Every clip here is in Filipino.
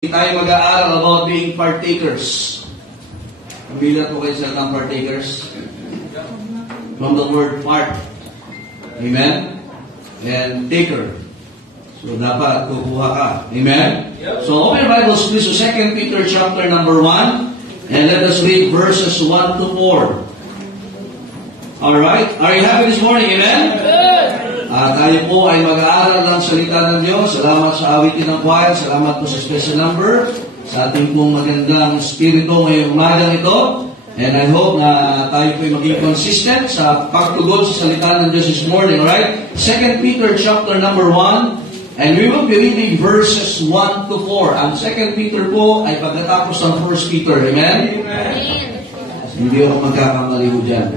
Tayo mag-aaral about being partakers. Pamilya po kayo sa ng partakers? From the word part. Amen? And taker. So dapat kukuha ka. Amen? So open your Bibles please to 2 Peter chapter number 1 and let us read verses 1 to 4. Alright? Are you happy this morning? Amen? Tayo po ay mag-aaral ng salita ng Diyos. Salamat sa awitin ng choir. Salamat po sa special number. Sa ating pong magandang spirito ngayong umagang ito. And I hope na tayo po ay maging consistent sa pagtugon sa salita ng Diyos this morning. Alright? 2 Peter chapter number 1. And we will be reading verses 1 to 4. Ang 2 Peter po ay pagkatapos ng 1 Peter. Amen? Amen. Hindi ako magkakamali ko dyan.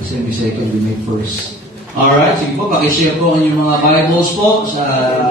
Kasi may second, we make first. Alright, sige po, pakishare po ang inyong mga Bibles po sa,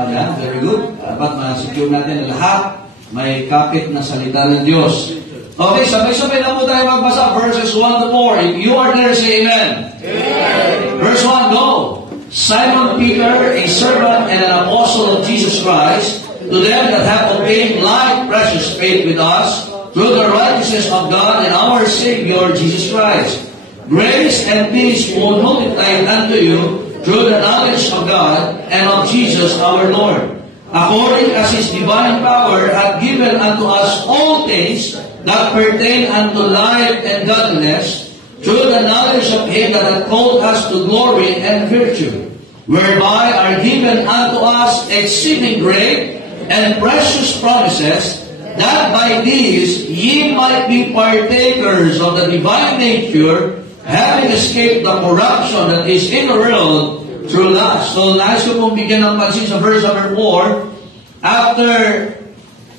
yan, very good. Dapat ma-secure natin na lahat may kapit na salita ng Diyos. Okay, sabay-sabay na po tayo magbasa verses 1 to 4. If you are there, say amen. Amen. Verse 1, go. Simon Peter, a servant and an apostle of Jesus Christ, to them that have obtained like precious faith with us, through the righteousness of God and our Savior Jesus Christ. Grace and peace will multiply unto you through the knowledge of God and of Jesus our Lord, according as His divine power hath given unto us all things that pertain unto life and godliness, through the knowledge of Him that hath called us to glory and virtue, whereby are given unto us exceeding great and precious promises, that by these ye might be partakers of the divine nature, having escaped the corruption that is in the world through lust. So, nais ko pong bigyan ng pansin sa verse number 4. After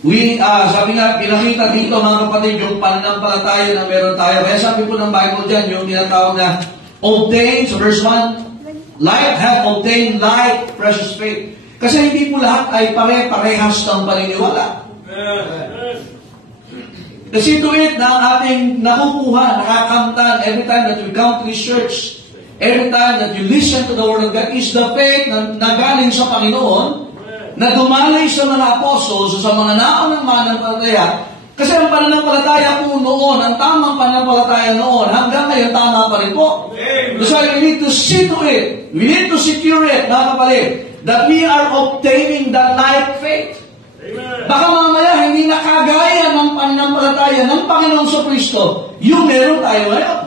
we, sabi nga, pinakita dito mga kapatid, yung pananampalataya na meron tayo. Kaya sabi po ng Bible dyan, yung tinatawag na obtain, so verse 1, like have obtained like precious faith. Kasi hindi po lahat ay pare-parehas ng paniniwala. Kasi to it na ang ating nakukuha, nakakamtan, every time that we come to this church, every time that you listen to the Word of God, is the faith na galing sa Panginoon, na dumalay sa mga apostles, sa mga naunang mananampalataya. Kasi ang pananampalataya po noon, ang tamang pananampalataya noon, hanggang ngayon tama pa rin po. So we need to see to it, we need to secure it, mga kapatid, that we are obtaining the like faith. Baka mamaya hindi nakagaya ng pananampalataya ng Panginoon sa Kristo yung meron tayo ngayon.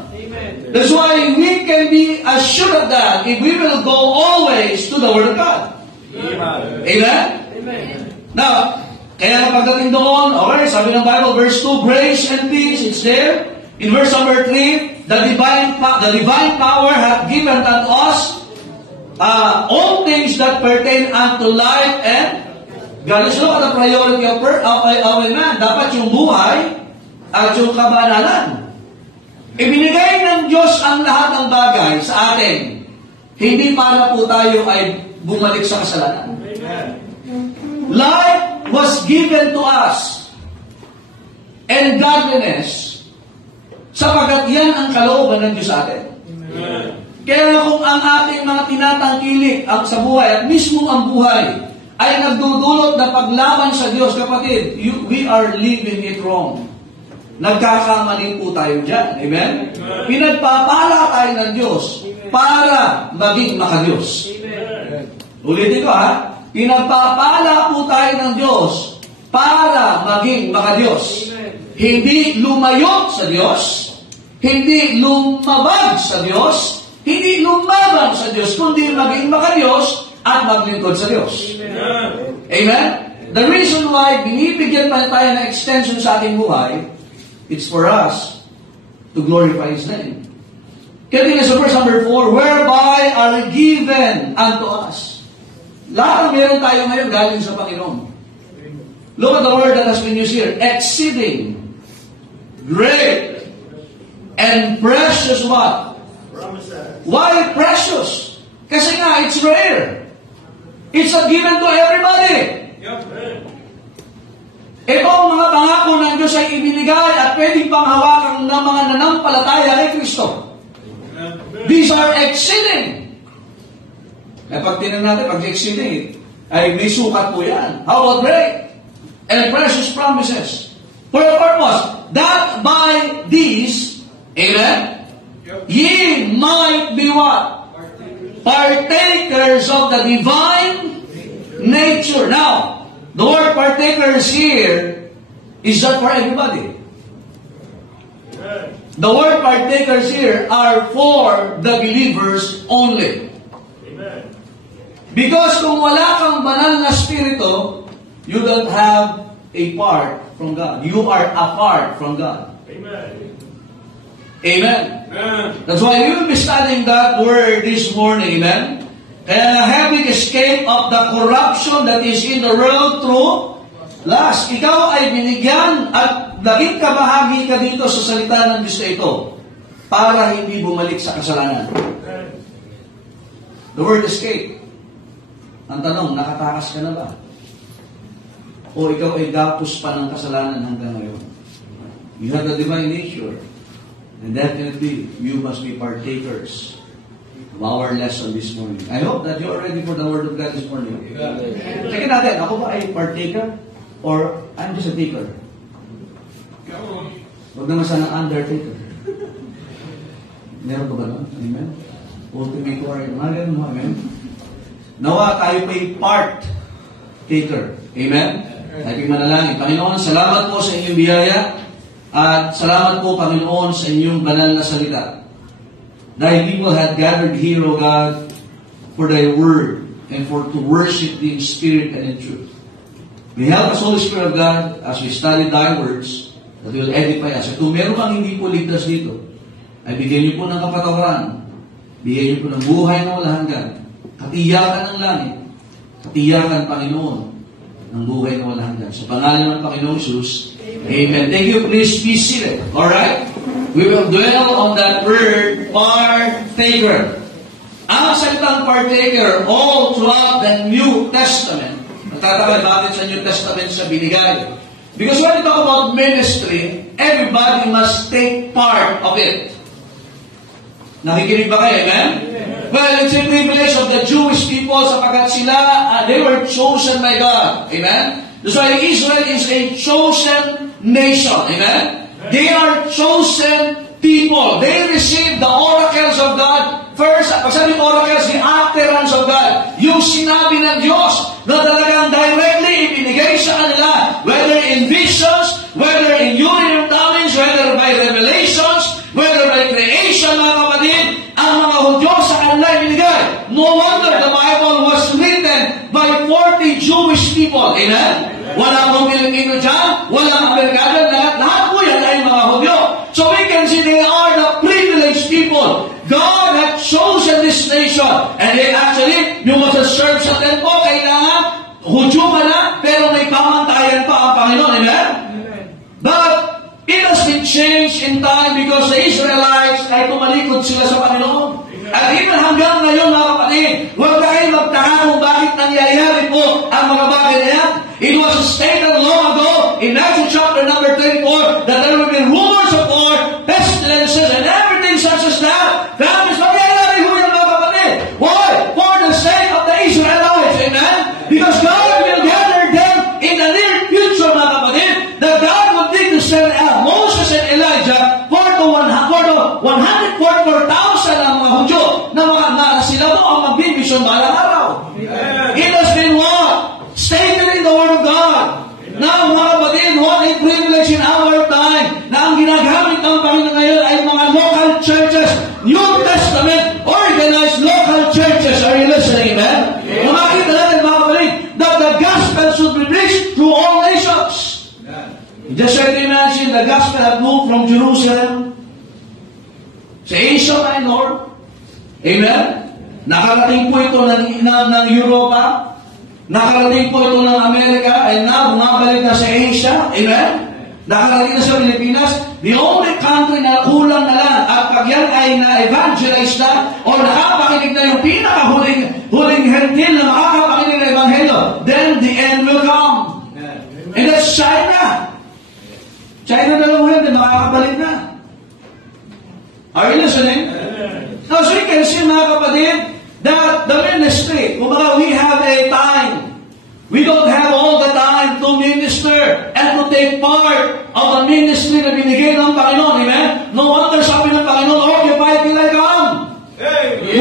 That's why we can be assured of that if we will go always to the Word of God. Amen? Now, kaya pagdating doon, okay, sabi ng Bible, verse 2, grace and peace, it's there. In verse number 3, the divine power hath given unto us all things that pertain unto life and God. So, the priority of man, dapat yung buhay at yung kabanalan. Ibinigay ng Diyos ang lahat ng bagay sa atin. Hindi para po tayo ay bumalik sa kasalanan. Life was given to us and godliness sapagkat yan ang kalooban ng Diyos sa atin. Kaya kung ang ating mga tinatangkilik sa buhay at mismo ang buhay ay nagdudulot na paglaban sa Diyos, kapatid, we are living it wrong. Nagkakamali po tayo dyan. Amen? Pinagpapala tayo ng Diyos para maging makadiyos. Ulitin ko ha. Pinagpapala po tayo ng Diyos para maging makadiyos. Hindi lumayo sa Diyos, hindi lumabag sa Diyos, hindi lumabang sa Diyos, kundi maging makadiyos at maglingkod sa Diyos. Amen? The reason why binibigyan pa tayo ng extension sa ating buhay, it's for us to glorify His name. Kaya tingnan sa verse number 4, whereby are given unto us. Lahat ng meron tayo ngayon galing sa Panginoon. Look at the word that has been used here. Exceeding, great, and precious what? Why precious? Kasi nga, it's rare. It's not given to everybody. Ito ang mga pangako ng Diyos ay ibinigay at pwedeng panghawakan ng mga nanampalataya kay Kristo. These are exceeding. Pag tinanong natin, pag exceeding, ay may sukat po yan. How about great? and precious promises. For a purpose, that by these, amen, ye might be what? Partakers of the divine nature. Now, the word partakers here is not for everybody. The word partakers here are for the believers only. Because kung wala kang banal na spirito, you don't have a part from God. You are apart from God. Amen. Amen. That's why we will be studying that word this morning. Amen. Having escaped of the corruption that is in the world through lust. Ikaw ay binigyan at naging kabahagi ka dito sa salita ng Diyos na ito para hindi bumalik sa kasalanan. The word escape. Ang tanong, nakatakas ka na ba? O ikaw ay gapos pa ng kasalanan hanggang ngayon? You have the divine nature. And definitely, you must be partakers of our lesson this morning. I hope that you are ready for the Word of God this morning. Check natin, ako ba ay partaker? Or I'm just a taker? Huwag naman sana undertaker. Meron ka ba nun? Amen? Ultimate warrior. Mga ganun mo, amen? Nawa tayo pa'y part taker. Amen? Ating manalangin. Panginoon, salamat po sa inyong biyaya at salamat po, Panginoon, sa inyong banal na salita. Thy people had gathered here, O God, for Thy word and for to worship Thee in spirit and in truth. We help us, Holy Spirit of God, as we study Thy words, that will edify us. At kung meron kang hindi po ligtas dito, ay bigyan niyo po ng kapatawaran, bigyan niyo po ng buhay na walang hanggan, katiyakan ng langit, katiyakan, Panginoon, ng buhay na walang hanggan. Sa pangalan ng Panginoong Jesus, Amen. Thank you. Please be seated. Alright? We will dwell on that word, partaker. Ang salitang partaker, all throughout the New Testament, nagtataka bakit sa New Testament sa binigay. Because when we talk about ministry, everybody must take part of it. Nakikinig ba kayo? Amen? Well, it's a privilege of the Jewish people sapagkat sila, they were chosen by God. Amen? That's why Israel is a chosen nation. Amen? They are chosen people. They receive the oracles of God. First, pag sabi oracles, the utterance of God. Yung sinabi ng Diyos na talagang directly ibinigay sa kanila, whether in visions, whether in union knowledge, whether by revelations, whether by creation, mga kapatid, ang mga Hudyo sa kanila ibinigay. No wonder the Bible was written by 40 Jewish people. Amen? Wala akong Pilipino dyan, walang Amerikano, lahat po yan ay mga Hudyo. So we can see they are the privileged people. God had chosen this nation. And they actually, you must serve sa tempo, kailangan Hudyo ka na, pero may pamantayan pa ang Panginoon. Amen? But it has been changed in time because the Israelites ay tumalikod sila sa Panginoon. At even hanggang ngayon, mga kapatid, huwag kayo magtaka kung bakit nangyayari po ang mga bagay na yan. It was stated long ago in Matthew chapter number 34 that there will be rumors of war, pestilences, and everything such as that. That is nangyayari ho yan, mga kapatid. Why? For the sake of the Israelites. Amen? Because God will gather them in the near future, mga kapatid, that God will take to send Moses and Elijah for the 144,000 ang mga Hudyo na sila mo ang magbibisyon balang araw. It has been what? Stated in the Word of God. Now, mga kapatid, what a privilege in our time na ang ginagamit ng Panginoon ngayon ay mga local churches, New Testament, organized local churches. Are you listening, man? Makita natin, mga kapatid, that the gospel should be preached to all nations. Just try to imagine the gospel had moved from Jerusalem sa Asia Minor. Amen? Nakarating po ito ng Europa. Nakarating po ito ng Amerika. And now, bumabalik na sa Asia. Amen? Nakarating na sa Pilipinas. The only country na kulang na lang at pag yan ay na-evangelize na o nakapakinig na yung pinakahuling hentil na makakapakinig na Ebanghelyo, then the end will come. And that's China. China na lang mo yun, makakabalik na. Are you listening? Now, so you can see, mga kapatid, that the ministry, kumbaga, we have a time. We don't have all the time to minister. and to take part of the ministry na binigay ng Panginoon. Amen? No wonder sabi ng Panginoon, occupy till I come.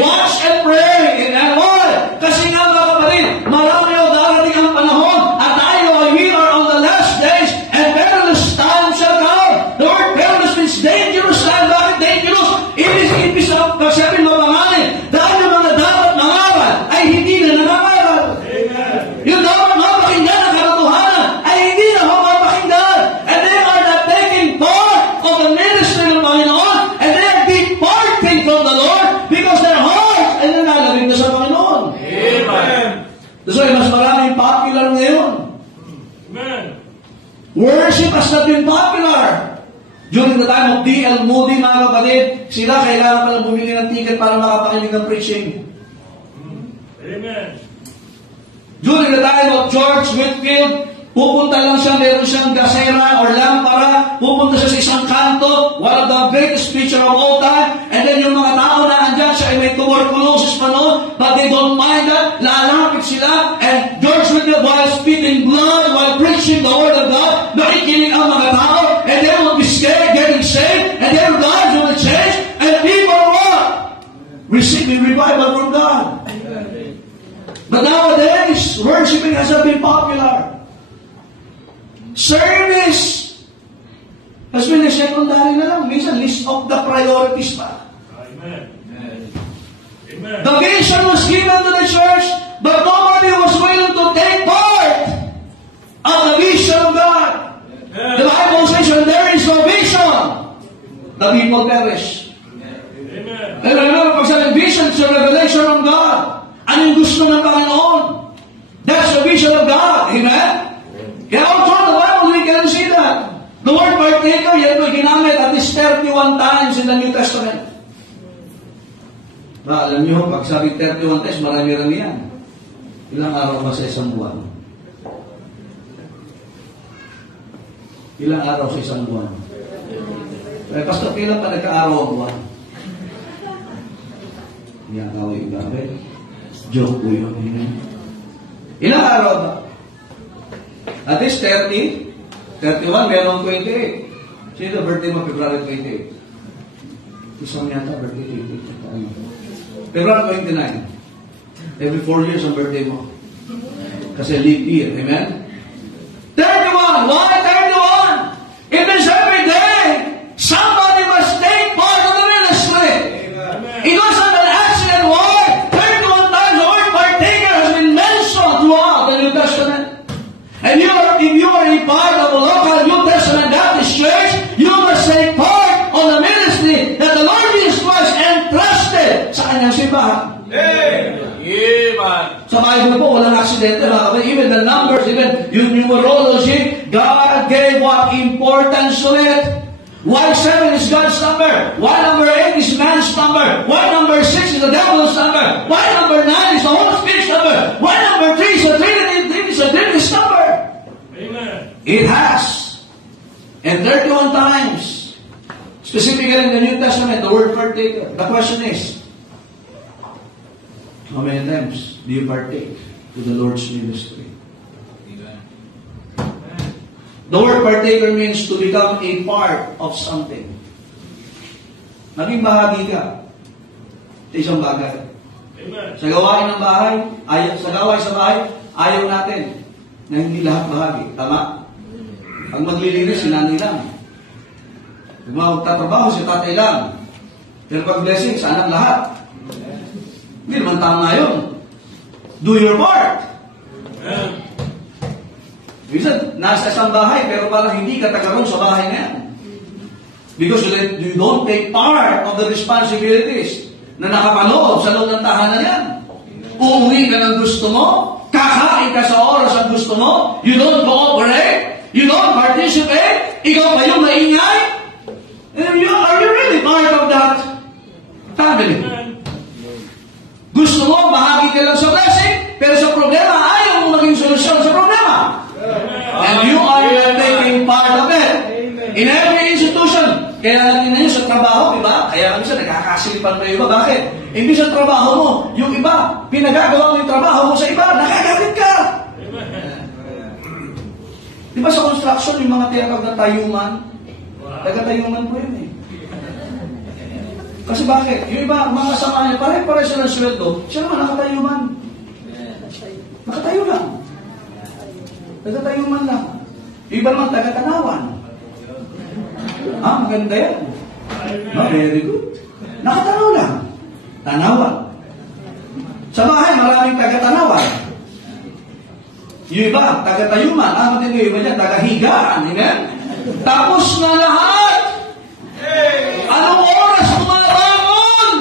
Watch and pray. And why? Kasi nga mga kapatid, marami o darating ang panahon at tayo ay we are on the last days and perilous time shall come. The word perilous means dangerous time. Bakit dangerous? Ibig sabihin mapanganin. Dahil yung mga dapat mangaral ay hindi na nangangaral. Yung dapat mapakinggan ang katotohanan ay hindi na mapakinggan. And they are not taking part of the ministry ng Panginoon and they are departing from the Lord because their hearts ay nangalawin na sa Panginoon. Amen. So, mas maraming popular ngayon. Amen. Worship has not been popular. During the time of D.L. Moody, mga kapatid, sila kailangan palang bumili ng ticket para makapakinig ng preaching. Amen. During the time of George Whitefield, pupunta lang siya, meron siyang gasera or lampara, pupunta siya sa isang kanto, one of the greatest preacher of all time, and then yung mga tao na andyan, siya ay may tuberculosis pa noon, but they don't mind that, lalapit sila, and George Whitefield, while spitting blood, while preaching the word of God, nakikinig ang mga tao, and they will be scared, getting saved, and their lives will change, and people will receiving revival from God. But nowadays, worshiping has not been popular. Service has been a secondary na lang. Minsan, list of the priorities pa. Amen. Amen. The vision was given to the church, but nobody was willing to take part of the vision of God. The Bible says, when there is no vision, the people perish. Amen. And remember, pag sabi, vision is a revelation of God. Ano yung gusto ng Panginoon? That's the vision of God. Amen? Kaya all through the Bible, we can see that. The word partaker, yan po ginamit at least 31 times in the New Testament. Alam niyo, pag sabi 31 times, marami-rami yan. Ilang araw ba sa isang buwan? Ilang araw sa isang buwan? Eh, Pastor, kailan pa nagka-araw ang buwan? Yan, kawin gabi. Joke po yun. Ilang araw ba? At least 30, 31, meron 28. Sino birthday mo? February 28. Isang yata, birthday 28. February 29. Every 4 years ang birthday mo. Kasi leap year. Amen? 31! Why 31? It means every day, somebody must take part of the ministry. It wasn't an accident. Why? 31 times the word partaker has been mentioned throughout the New Testament. And if you are a part of a local New Testament Baptist church, you must take part of the ministry that the Lord Jesus Christ entrusted sa kanyang simbahan. Amen. Sa Bible po, walang aksidente. Even the numbers, even yung numerology, God gave what importance to it. Why 7 is God's number? Why number 8 is man's number? Why number 6 is the devil's number? Why number 9 is the Holy Spirit's number? Why number 3 is the Trinity's number? Amen. It has. And 31 times, specifically in the New Testament, the word partaker. The question is, how many times do you partake to the Lord's ministry? The word partaker means to become a part of something. Naging bahagi ka sa isang bagay. Amen. Sa gawain ng bahay, sa gawain sa bahay, ayaw natin na hindi lahat bahagi. Tama? Pag maglilinis, si nanay lang. Pag magtatrabaho, si tatay lang. Pero pag blessing, sa anak lahat. Hindi naman tama yun. Do your part. Amen. Minsan, nasa isang bahay, pero parang hindi ka tagaroon sa bahay na yan. Because you don't take part of the responsibilities na nakapaloob sa loob ng tahanan yan. Uuwi ka ng gusto mo, kakain ka sa oras ang gusto mo, you don't cooperate, you don't participate, ikaw pa yung maingay. Are you really part of that family? Gusto mo, bahagi ka lang sa blessing, pero sa problema, ayaw mo maging solusyon sa problema. And you are taking part of it. In every institution. Kaya natin na yun sa trabaho, iba? Kaya kami sa nakakasilipan na iba. Bakit? Hindi sa trabaho mo, yung iba, pinagagawa mo yung trabaho mo sa iba, nakakapit ka. Di ba sa construction, yung mga tinatawag na tayuman? Taga-tayuman po yun eh. Kasi bakit? Yung iba, mga kasama niya, pare-pare sila ng sweldo, siya naman nakatayuman. Nakatayo lang. Taga-tayuman lang. Yung iba naman taga-tanawan. Maganda yan. Very good. Nakatanaw lang. Tanawan. Sa bahay, maraming taga-tanawan. Yung iba, taga-tayuman. Matindi yung iba dyan, taga-higaan. Amen? Tapos na lahat. Anong oras kumabangon?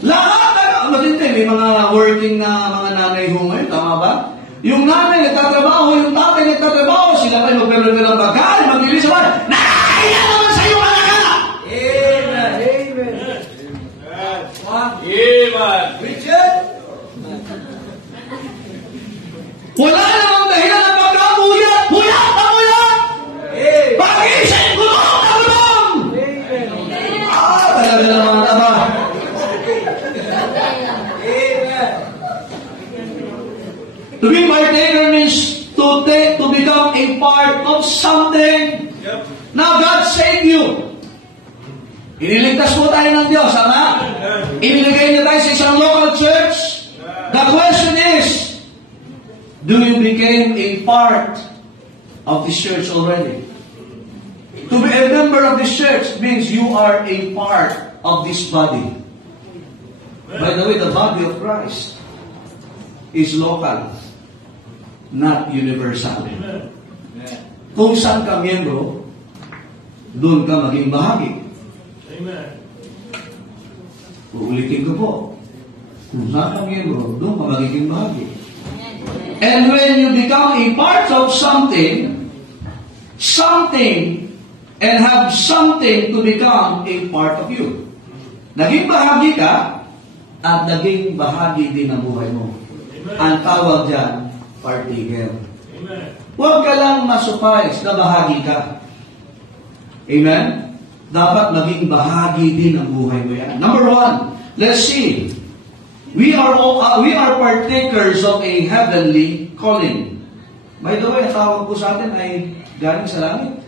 Lahat. Matindi, may mga working na mga nanay ho ngayon. Tama ba? Yung nanay nagtatrabaho, yung tatay nagtatrabaho, sila tayo magpapalagay ng bagay, mag-ilis naman. Nakakaya naman sa iyo, anak ka! Amen. Amen. Amen. Richard? Wala namang dahilan ng pagkabuyat! Buyat na buyat! Pag-isip ko na ang talaga naman tama. To be partaker means to become a part of something. Now God saved you. Iniligtas po tayo ng Diyos, tama? Inilagay niya tayo sa isang local church. The question is, do you become a part of this church already? To be a member of this church means you are a part of this body. By the way, the body of Christ is local, not universal. Kung saan ka miyembro, doon ka maging bahagi. Amen. Uulitin ko po. Kung saan ka miyembro, doon ka magiging bahagi. And when you become a part of something, and have something to become a part of you. Naging bahagi ka, at naging bahagi din ang buhay mo. Ang tawag dyan, partaker. Huwag ka lang masupais na bahagi ka. Amen? Dapat maging bahagi din ang buhay mo yan. Number 1, let's see. We are partakers of a heavenly calling. By the way, ang tawag po sa atin ay galing sa langit.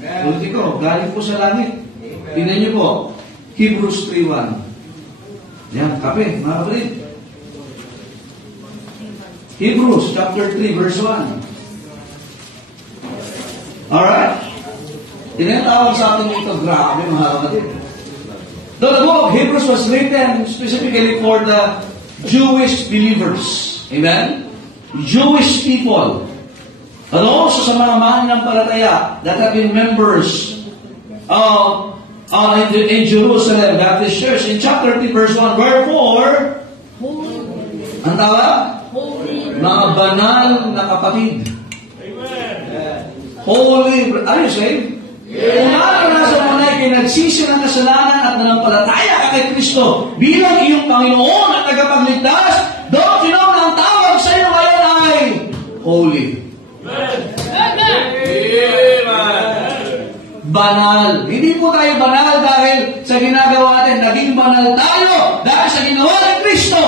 Ulti ko, galing po sa langit. Tingnan niyo po, Hebrews 3:1. Yan, kape, mga kapatid. Hebrews chapter 3, verse 1. Alright? Tinatawag sa atin ito, grabe mga kapatid. The book of Hebrews was written specifically for the Jewish believers. Amen? Jewish people. And also sa mga mananampalataya that have been members in Jerusalem Baptist Church. In chapter 3, verse 1, wherefore, ang tawag? Mga banal na kapatid. Holy, are you saved? Kung naranasan mo na nagsisi ng kasalanan at nanampalataya ka kay Kristo bilang iyong Panginoon at tagapagligtas, don't you know na ang tawag sa iyo ngayon ay holy. Banal. Hindi po tayo banal dahil sa ginagawa natin. Naging banal tayo dahil sa ginawa ni Kristo.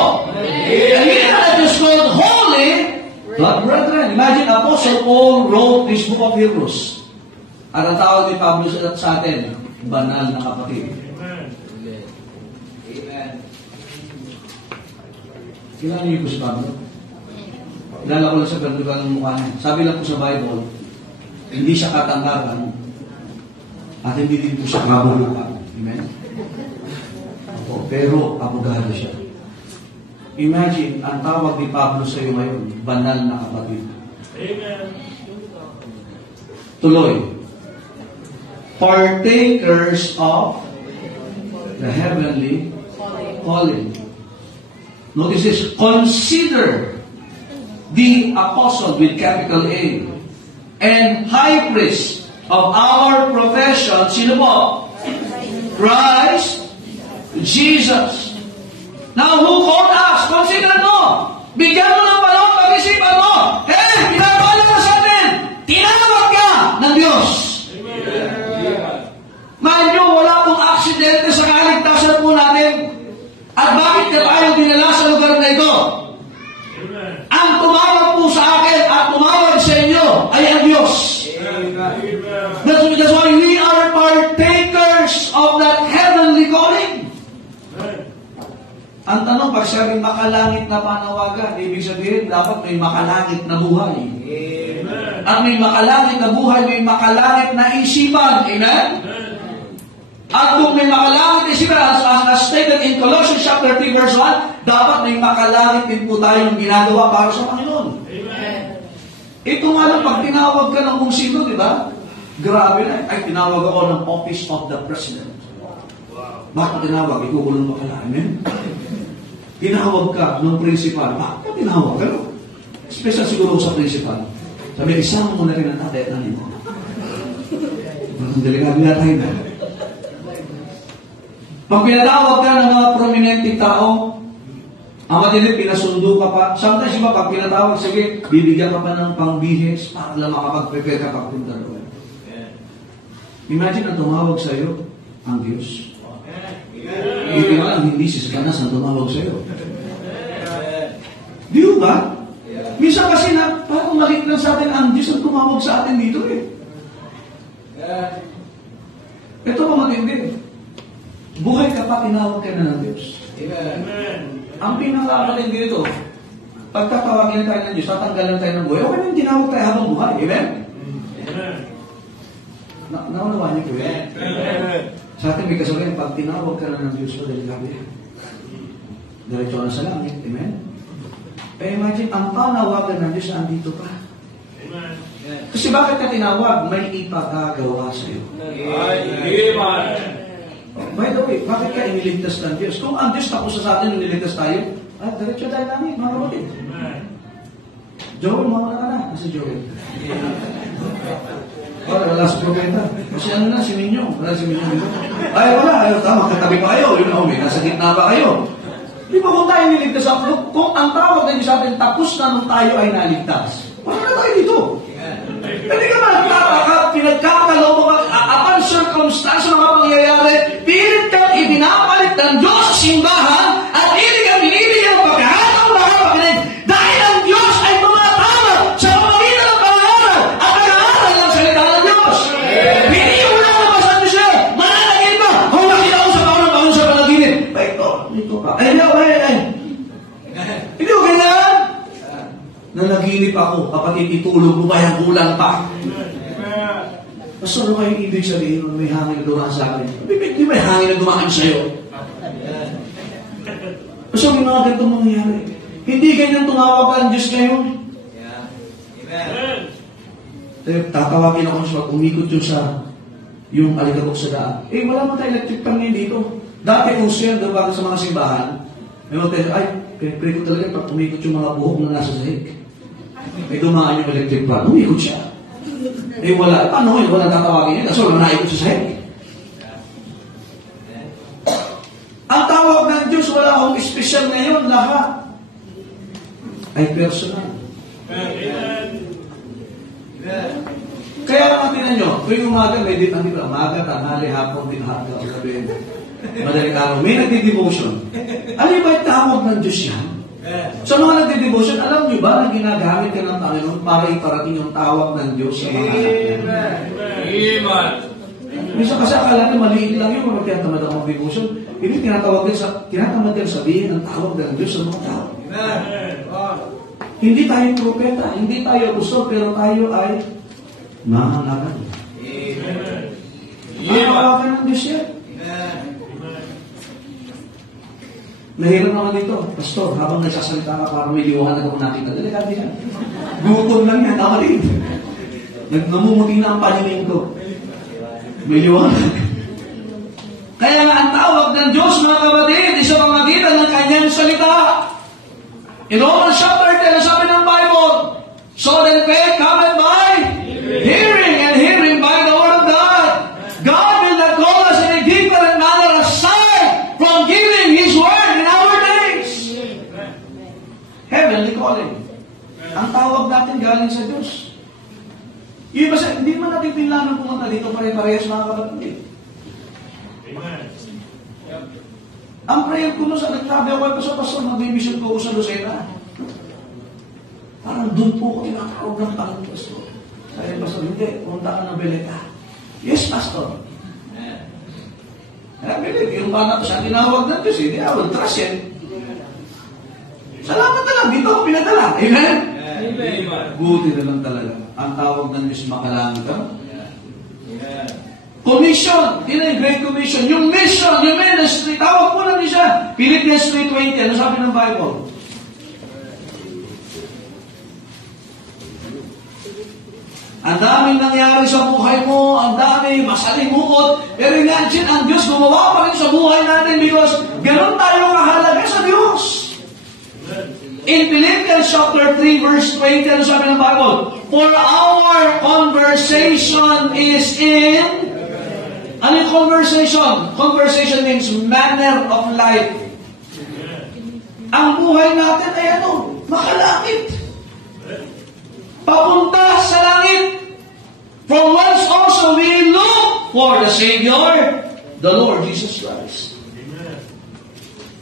And we are just called holy. But brethren, imagine Apostle Paul wrote this book of Hebrews. At ang tawag ni Pablo sa atin, banal na kapatid. Amen. Kilala niyo po si Pablo? Kilala ko lang sa gandugan ng mukha niya. Sabi lang po sa Bible, hindi siya katanggaran at hindi din po siya kabulukan. Amen? Pero abogado siya. Imagine, ang tawag ni Pablo sa iyo ngayon, banal na kapatid. Amen. Tuloy. Partakers of the heavenly calling. Notice this. Consider the apostle with capital A and high priest of our profession. Sino po? Christ Jesus. Now, who called us? Consider mo. Bigyan mo ng panahon, pag-isipan mo. Pinapala ka sa atin. Tinawag ka ng Diyos. Mahal nyo, wala pong aksidente sa kaligtasan po natin. At bakit ka tayo dinala sa lugar na ito? That's why we are partakers of that heavenly calling. Ang tanong, pag sabing makalangit na panawagan, ibig sabihin, dapat may makalangit na buhay. Amen. At may makalangit na buhay, may makalangit na isipan. Amen? At kung may makalangit na isipan, as stated in Colossians chapter 3 verse 1, dapat may makalangit din po tayong ginagawa para sa Panginoon. Amen. Ito nga lang, pag tinawag ka ng kung sino, di ba? Grabe na. Ay, tinawag ako ng Office of the President. Bakit tinawag? Ikukulong mo ka na. Amen? Tinawag ka ng principal. Bakit tinawag ka? Special siguro sa principal. Sabi, isama mo na rin ang tatay at nanay mo. Ang delikado na tayo na. Pag pinatawag ka ng mga prominenteng tao, ang matilit, pinasundo ka pa. Sometimes, iba, pag pinatawag, sige, bibigyan ka pa ng pangbihis para lang makapag-prepare ka pagpunta doon. Imagine ang tumawag sa iyo, ang Diyos. Hindi ka lang, hindi si Satanas ang tumawag sa iyo. Di ba? Minsan kasi na, parang maliit lang sa atin, ang Diyos ang tumawag sa atin dito eh. Ito pa matindi. Buhay ka pa, tinawag ka na ng Diyos. Amen. Ang pinakamatindi dito, pagtatawagin tayo ng Diyos, tatanggalan tayo ng buhay, okay nang tinawag tayo habang buhay. Amen? Amen. Naunawaan niyo po yun? Amen. Sa atin may kasabihin, pag tinawag ka na ng Diyos ko, delikado yan. Diretso na sa langit. Amen? Eh imagine, ang panawagan ng Diyos na andito pa. Amen. Kasi bakit ka tinawag? May ipagagawa sa iyo. Amen. By the way, bakit ka iniligtas ng Diyos? Kung ang Diyos tapos sa atin, iniligtas tayo, diretso tayo namin, mga kapatid. Amen. Joel, mawala ka na. Kasi Joel. Wala sa propeta. Kasi ano na, si Minyong. Wala si Minyong dito. Ay, wala. Ay, magkatabi pa kayo. Yun ako, may nasa gitna pa kayo. Di ba kung tayo niligtas ako? Kung ang tawag na Diyos sa atin, tapos na nung tayo ay naligtas. Wala na tayo dito. Hindi ka ba pinagkakalaw mo upon circumstance na mga pangyayari, pilit kang ibinapalit ng Diyos sa simbahan at pilit kang binibigyan ng pagkakataon na kapakinig dahil ang Diyos ay tumatawag sa pamamagitan ng pangaral at nag-aaral ng salita ng Diyos. Binigyan mo lang naman sa Diyos yan. Mananagin ba? Kung makita ko sa panahon sa panaginip. Ito ka. Ay, hindi ko ganyan. Nanaginip ako, kapatid, itulog mo ba yung kulang pa? Basta ano kayong ibig sabihin nung may hangin na dumaan sa akin? Di may hangin na dumaan sa'yo? Basta may mga ganitong mangyayari. Hindi ganyan tumawag ang Diyos ngayon. Amen. Tatawagin ako sa umikot yun sa yung alikabok sa daan. Eh, wala mo tayo electric pan ngayon dito. Dati kung siya, dapat sa mga simbahan, may mga tayo, ay, pray ko talaga pag umikot yung mga buhok na nasa sahig. May dumaan yung electric pan, umikot siya. Eh wala, paano yun? Wala tatawagin yun. Kasi wala naikot sa sahig. Ang tawag ng Diyos, wala akong special ngayon, lahat. Ay personal. Amen. Kaya naman tinan nyo, tuwing umaga, may dito, umaga, tanghali, hapon, dinhaga, gabi, madaling araw, may nagdi-devotion. Ano ba yung tawag ng Diyos yan? Sa mga nagdi-devotion, alam nyo ba na ginagamit ka ng Panginoon para iparating yung tawag ng Diyos sa mga anak niya? Amen. Minsan kasi akala nyo maliit lang yun kung tinatamad ako ng devotion. Ibig tinatamad din sabihin ang tawag ng Diyos sa mga tao. Hindi tayo propeta, hindi tayo apostol, pero tayo ay mananagan. Ang tawagan ng Diyos yan. Mahirap naman dito, Pastor, habang nagsasalita ka para may liwanag ako nakita. Delikado yan. Gutom lang yan, nakalib. Namumuti na ang paningin ko. May liwanag. Kaya nga ang tawag ng Diyos, mga kapatid, isa pamagitan ng kanyang salita. In Romans chapter 10, sabi ng Bible, so then faith cometh by hearing, and hearing by the word of God. God will not call us in a different manner aside from giving His word in our days. Heavenly calling. Ang tawag natin galing sa Diyos. Yung iba hindi man natin pinlangan pumunta dito pare-parehas mga kapatid. Amen. Ang prayer ko sa nagsabi ako sa pastor, mag-mission ko sa Lucena. Parang doon po ko tinatawag ng Panginoon, Pastor. Sabi, Pastor, hindi, punta ka ng Beleta. Yes, Pastor. I believe, yung paano siya tinawag ng Diyos, hindi, I will trust Him. Salamat na lang, dito ako pinadala. Amen? Amen. Buti na lang talaga. Ang tawag ng Diyos makalangit ka. Commission, yun ang Great Commission. Yung mission, yung ministry, tawag po lang siya. Philippians 3:20, ano sabi ng Bible? Ang daming nangyari sa buhay mo, ang dami, masalimuot. Pero imagine, ang Diyos gumawa pa rin sa buhay natin because ganun tayo kahalaga sa Diyos. In Philippians chapter 3 verse 20, ano sabi ng Bible? For our conversation is in... Ano yung conversation? Conversation means manner of life. Ang buhay natin ay ano? Makalangit. Papunta sa langit. From whence also we look for the Savior, the Lord Jesus Christ.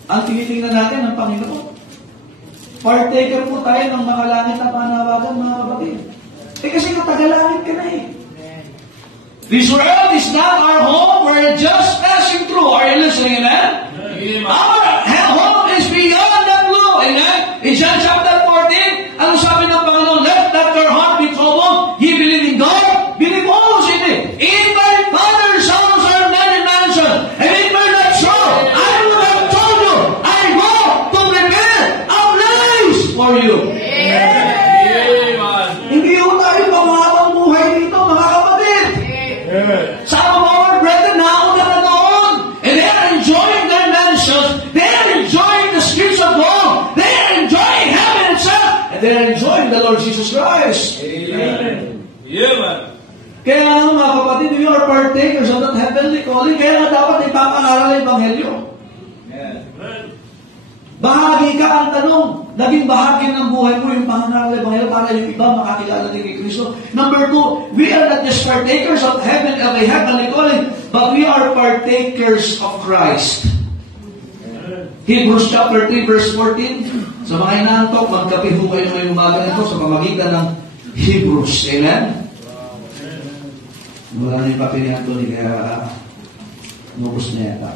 Ang tinitingnan natin ng Panginoon. Partaker po tayo ng makalangit na panawagan, mga kapatid. Kasi natagalangit ka na eh. This world is not our home. We're just passing through. Are you listening, amen? Amen. Our home is beyond that world, amen? In John chapter 14, ano sabi ng Panginoon? Let not your heart be troubled. Ye believe in God, believe also in me. In my Father's house are many mansions. And if we're not sure, I would have told you, I go to prepare a place for you. Hindi ko tayo panghabang buhay dito, mga kapatid. Some of our brethren now na doon, and they are enjoying their mansions, they are enjoying the streets of gold, they are enjoying heaven itself, and they are enjoying the Lord Jesus Christ. Amen. Kaya ano mga kapatid, we are partakers of that heavenly calling, kaya nga dapat ipapangaral ang Ebanghelyo. Bahagi ka ang tanong, naging bahagi ng buhay mo yung pangaral ng Ebanghelyo para yung iba makakilala din kay Kristo. Number 2, we are not just partakers of heaven, of a heavenly calling, but we are partakers of Christ. Hebrews chapter 3 verse 14, sa mga inaantok, magkape ho kayo ngayong umaga nito sa pamagitan ng Hebrews. Amen? Wala na yung papi ni Anthony, kaya nubos na yata.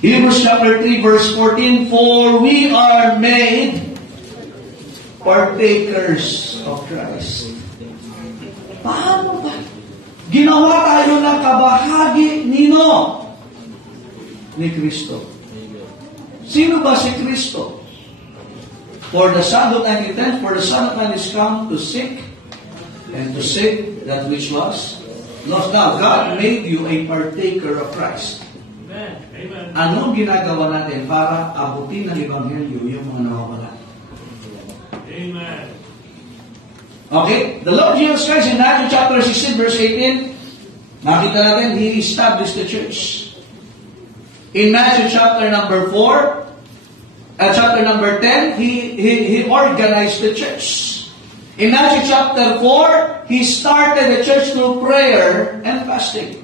Hebrews chapter 3 verse 14, for we are made partakers of Christ. Paano ba? Ginawa tayo ng kabahagi ni Kristo. Sino ba si Kristo? For the Son of Man is come to seek and to save that which was lost. Now, God made you a partaker of Christ. Amen. Anong ginagawa natin para abutin ng Ebanghelyo yung mga nawawala? Amen. Okay? The Lord Jesus Christ in Matthew chapter 16 verse 18, nakita natin, He established the church. In Matthew chapter number 10, He organized the church. In Matthew chapter 4, He started the church through prayer and fasting.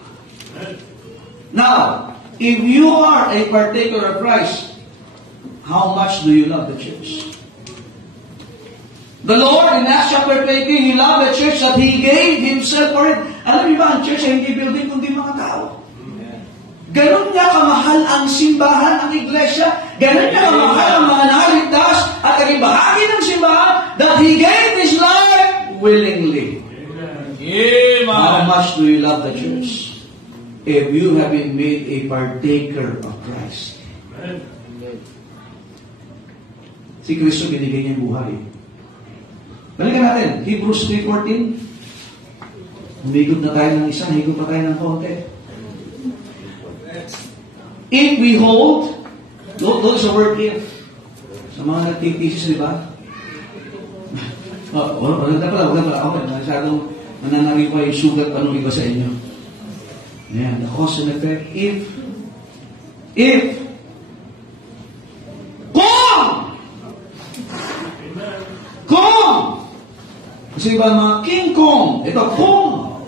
Now, if you are a partaker of Christ, how much do you love the church? The Lord in Acts chapter 20, He loved the church that He gave Himself for it. Alam niyo ba, ang church ay hindi building kundi mga tao. Ganon niya kamahal ang simbahan, ang iglesia. Ganon niya kamahal ang mga naligtas at naging bahagi ng simbahan that He gave His life willingly. Amen. How much do you love the church? If you have been made a partaker of Christ. Si Kristo binigay niya yung buhay. Balikan natin, Hebrews 3:14. Humigod na tayo ng isa, higod pa tayo ng konti. If we hold, doon sa word if, sa mga nagtitisis, di ba? Wala pala. Okay, masyadong mananariwa yung sugat pa nung iba sa inyo. Ayan, the cause and effect. If, kung, kasi iba mga King Kong, ito kung,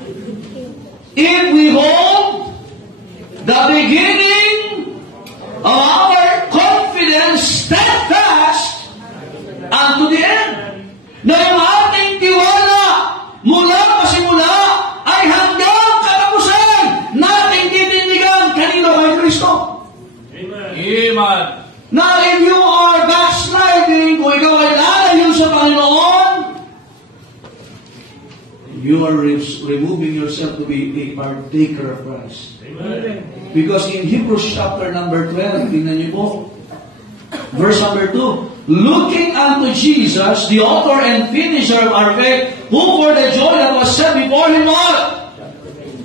if we hold the beginning of our confidence steadfast unto the end, na yung ating tiwala mula you are removing yourself to be a partaker of Christ. Amen. Because in Hebrews chapter number 12, tingnan niyo po, verse number 2, looking unto Jesus, the author and finisher of our faith, who for the joy that was set before him what?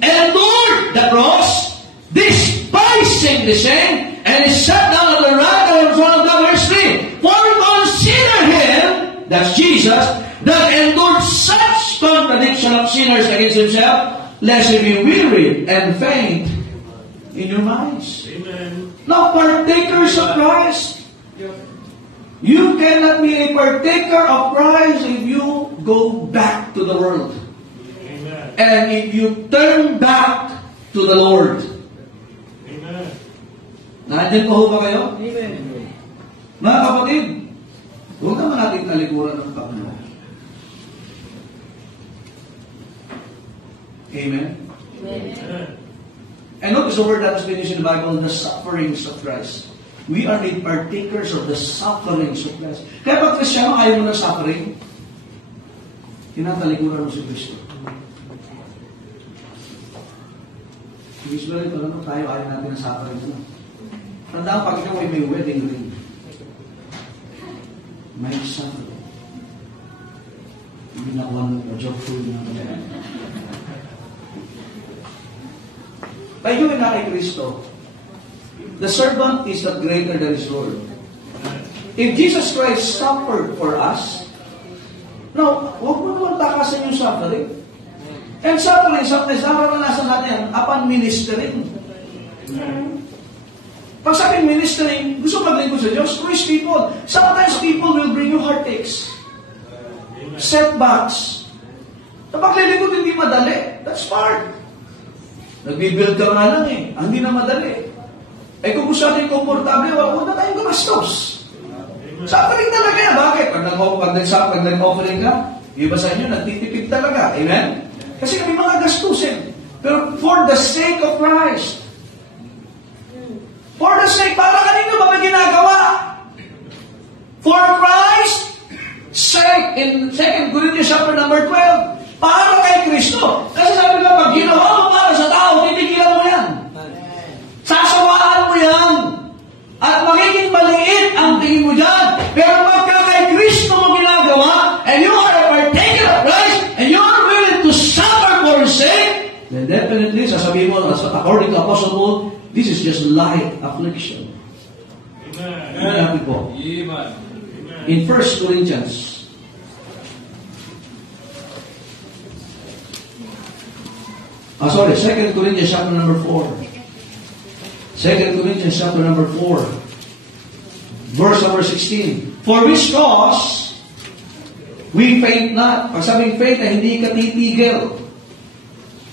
Endured the cross, despising the shame, and is set down at the right hand of the throne of God. Verse 3, for consider him, that's Jesus, that endured such contradiction of sinners against himself, lest he be weary and faint in your minds. Amen. Now, partakers of Christ. You cannot be a partaker of Christ if you go back to the world. Amen. And if you turn back to the Lord. Amen. Nandiyan pa ho ba kayo? Amen. Mga kapatid, huwag naman natin talikuran ng Panginoon. Amen? Amen. And notice the word that has been used in the Bible, the sufferings of Christ. We are the partakers of the sufferings of Christ. Kaya pag Kristyano, ayaw mo ng suffering, tinatalikuran mo si Kristo. Usually, tayo ayaw natin ng suffering. Tandaan, pag ikaw ay may wedding ring, may suffering. Hindi na one joke fool na. Tayo ay na kay Kristo. The servant is not greater than his Lord. If Jesus Christ suffered for us, now, huwag mo naman takasan yung suffering. And suffering, naranasan natin yan upon ministering. Pag sabing ministering, gusto maglingkod sa Diyos, praise people. Sometimes people will bring you heartaches, setbacks. Kapag lilingkod, hindi madali. That's part. Nagbibuild ka nga lang eh. Hindi na madali. Eh kung gusto natin komportable, huwag na tayong gumastos. Suffering talaga yan. Bakit? Pag nag-offering ka, iba sa inyo, nagtitipid talaga. Amen? Kasi kami mga gastusin. Pero for the sake of Christ. For the sake, para kanino ba ginagawa? For Christ sake. In 2 Corinthians chapter number 12, para kay Kristo. Kasi sabi ko, pag ginawa mo para sa tao, titigilan mo yan. Sasawaan mo yan. At magiging maliit ang tingin mo dyan. Pero pagka kay Kristo mo ginagawa, and you are a partaker of Christ, and you are willing to suffer for His sake, then definitely, sasabihin mo, according to Apostle Paul, this is just light affliction. Amen. Amen. In 1 Corinthians, sorry, 2 Corinthians chapter number 4. 2 Corinthians chapter number 4. Verse number 16. For which cause we faint not. Pag sabing faint ay hindi ka titigil.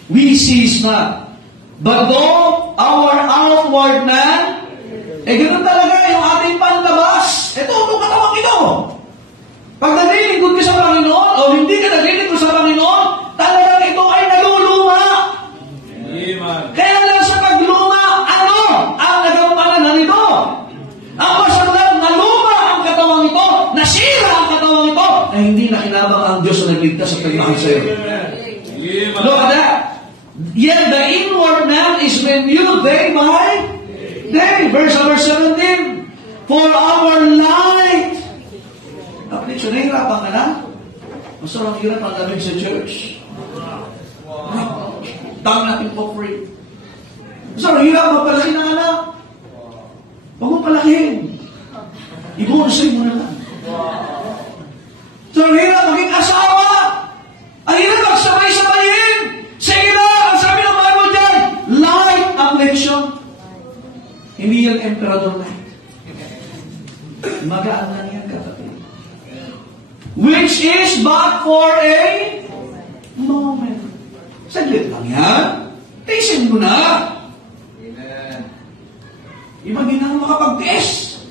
We cease not. But though our outward man, ganoon talaga yung ating panlabas. Ito katawang ito. Pag naglilingkod ka sa Panginoon o hindi ka naglilingkod sa Panginoon, talagang ito ay naluluma. Amen. Kaya lang sa pagluma, ano ang nagampanan nito? Ang masalat na luma ang katawang ito, nasira ang katawang ito, ay hindi na kinabang ang Diyos na nagligtas sa pagmahal sa iyo. Look at that. Yet the inward man is renewed day by day. Verse number 17. For our light. Kapit, so nahirapan ka na? Mas ang hirap ang lamig sa church. Tawag natin po free. So, hirap magpalaki ng anak. Huwag mo palakihin. Ibonusay mo na lang. So, hirap maging asawa. Ang hirap magsabay-sabayin. Sige na, ang sabi ng Bible dyan, light affliction. Hindi yung emperador light. Magaan lang yan, kapatid. Which is but for a moment. Saglit lang yan. Tiisin mo na. Amen. Iba din ang makapag-test.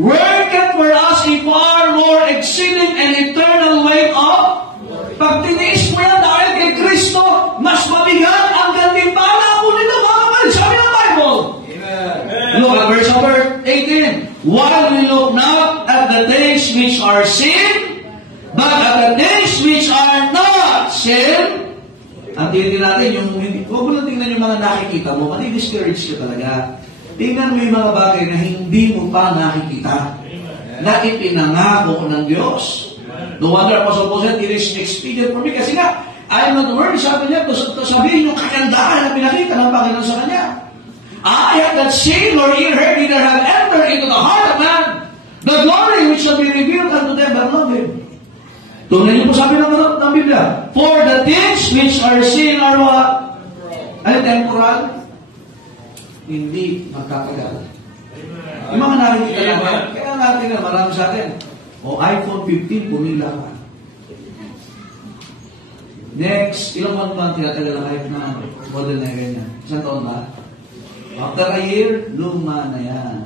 Worketh for us a far more exceeding and eternal weight of pagtitiis mo yan dahil kay Kristo, mas mabigat ang gantimpala mo nito, mga kapatid. Sabi ng Bible. Amen. Look at verse number 18. While we look not at the things which are seen, but at the things which are not seen. sin. Ang tingin natin, huwag mo lang tingnan yung mga nakikita mo, kasi discourage ka talaga. Tingnan mo yung mga bagay na hindi mo pa nakikita, na ipinangako ng Diyos. No wonder Apostle Paul said, it is expedient for me. Kasi nga, I am not worthy, sabi niya, to sabihin yung kagandahan na pinakita ng Panginoon sa kanya. I have not seen nor ear heard, neither have entered into the heart of man the glory which shall be revealed unto them that love Him. Tunay niyo po sabi ng Biblia, for the things which are seen are what? Ano temporal? Hindi magtatagal. Yung mga nakikita naman, kaya natin na marami sa atin. O iPhone 15, pumila ka. Next, ilang month tinatagal ang iPhone na model na ganyan. Isang taon ba? After a year, luma na yan.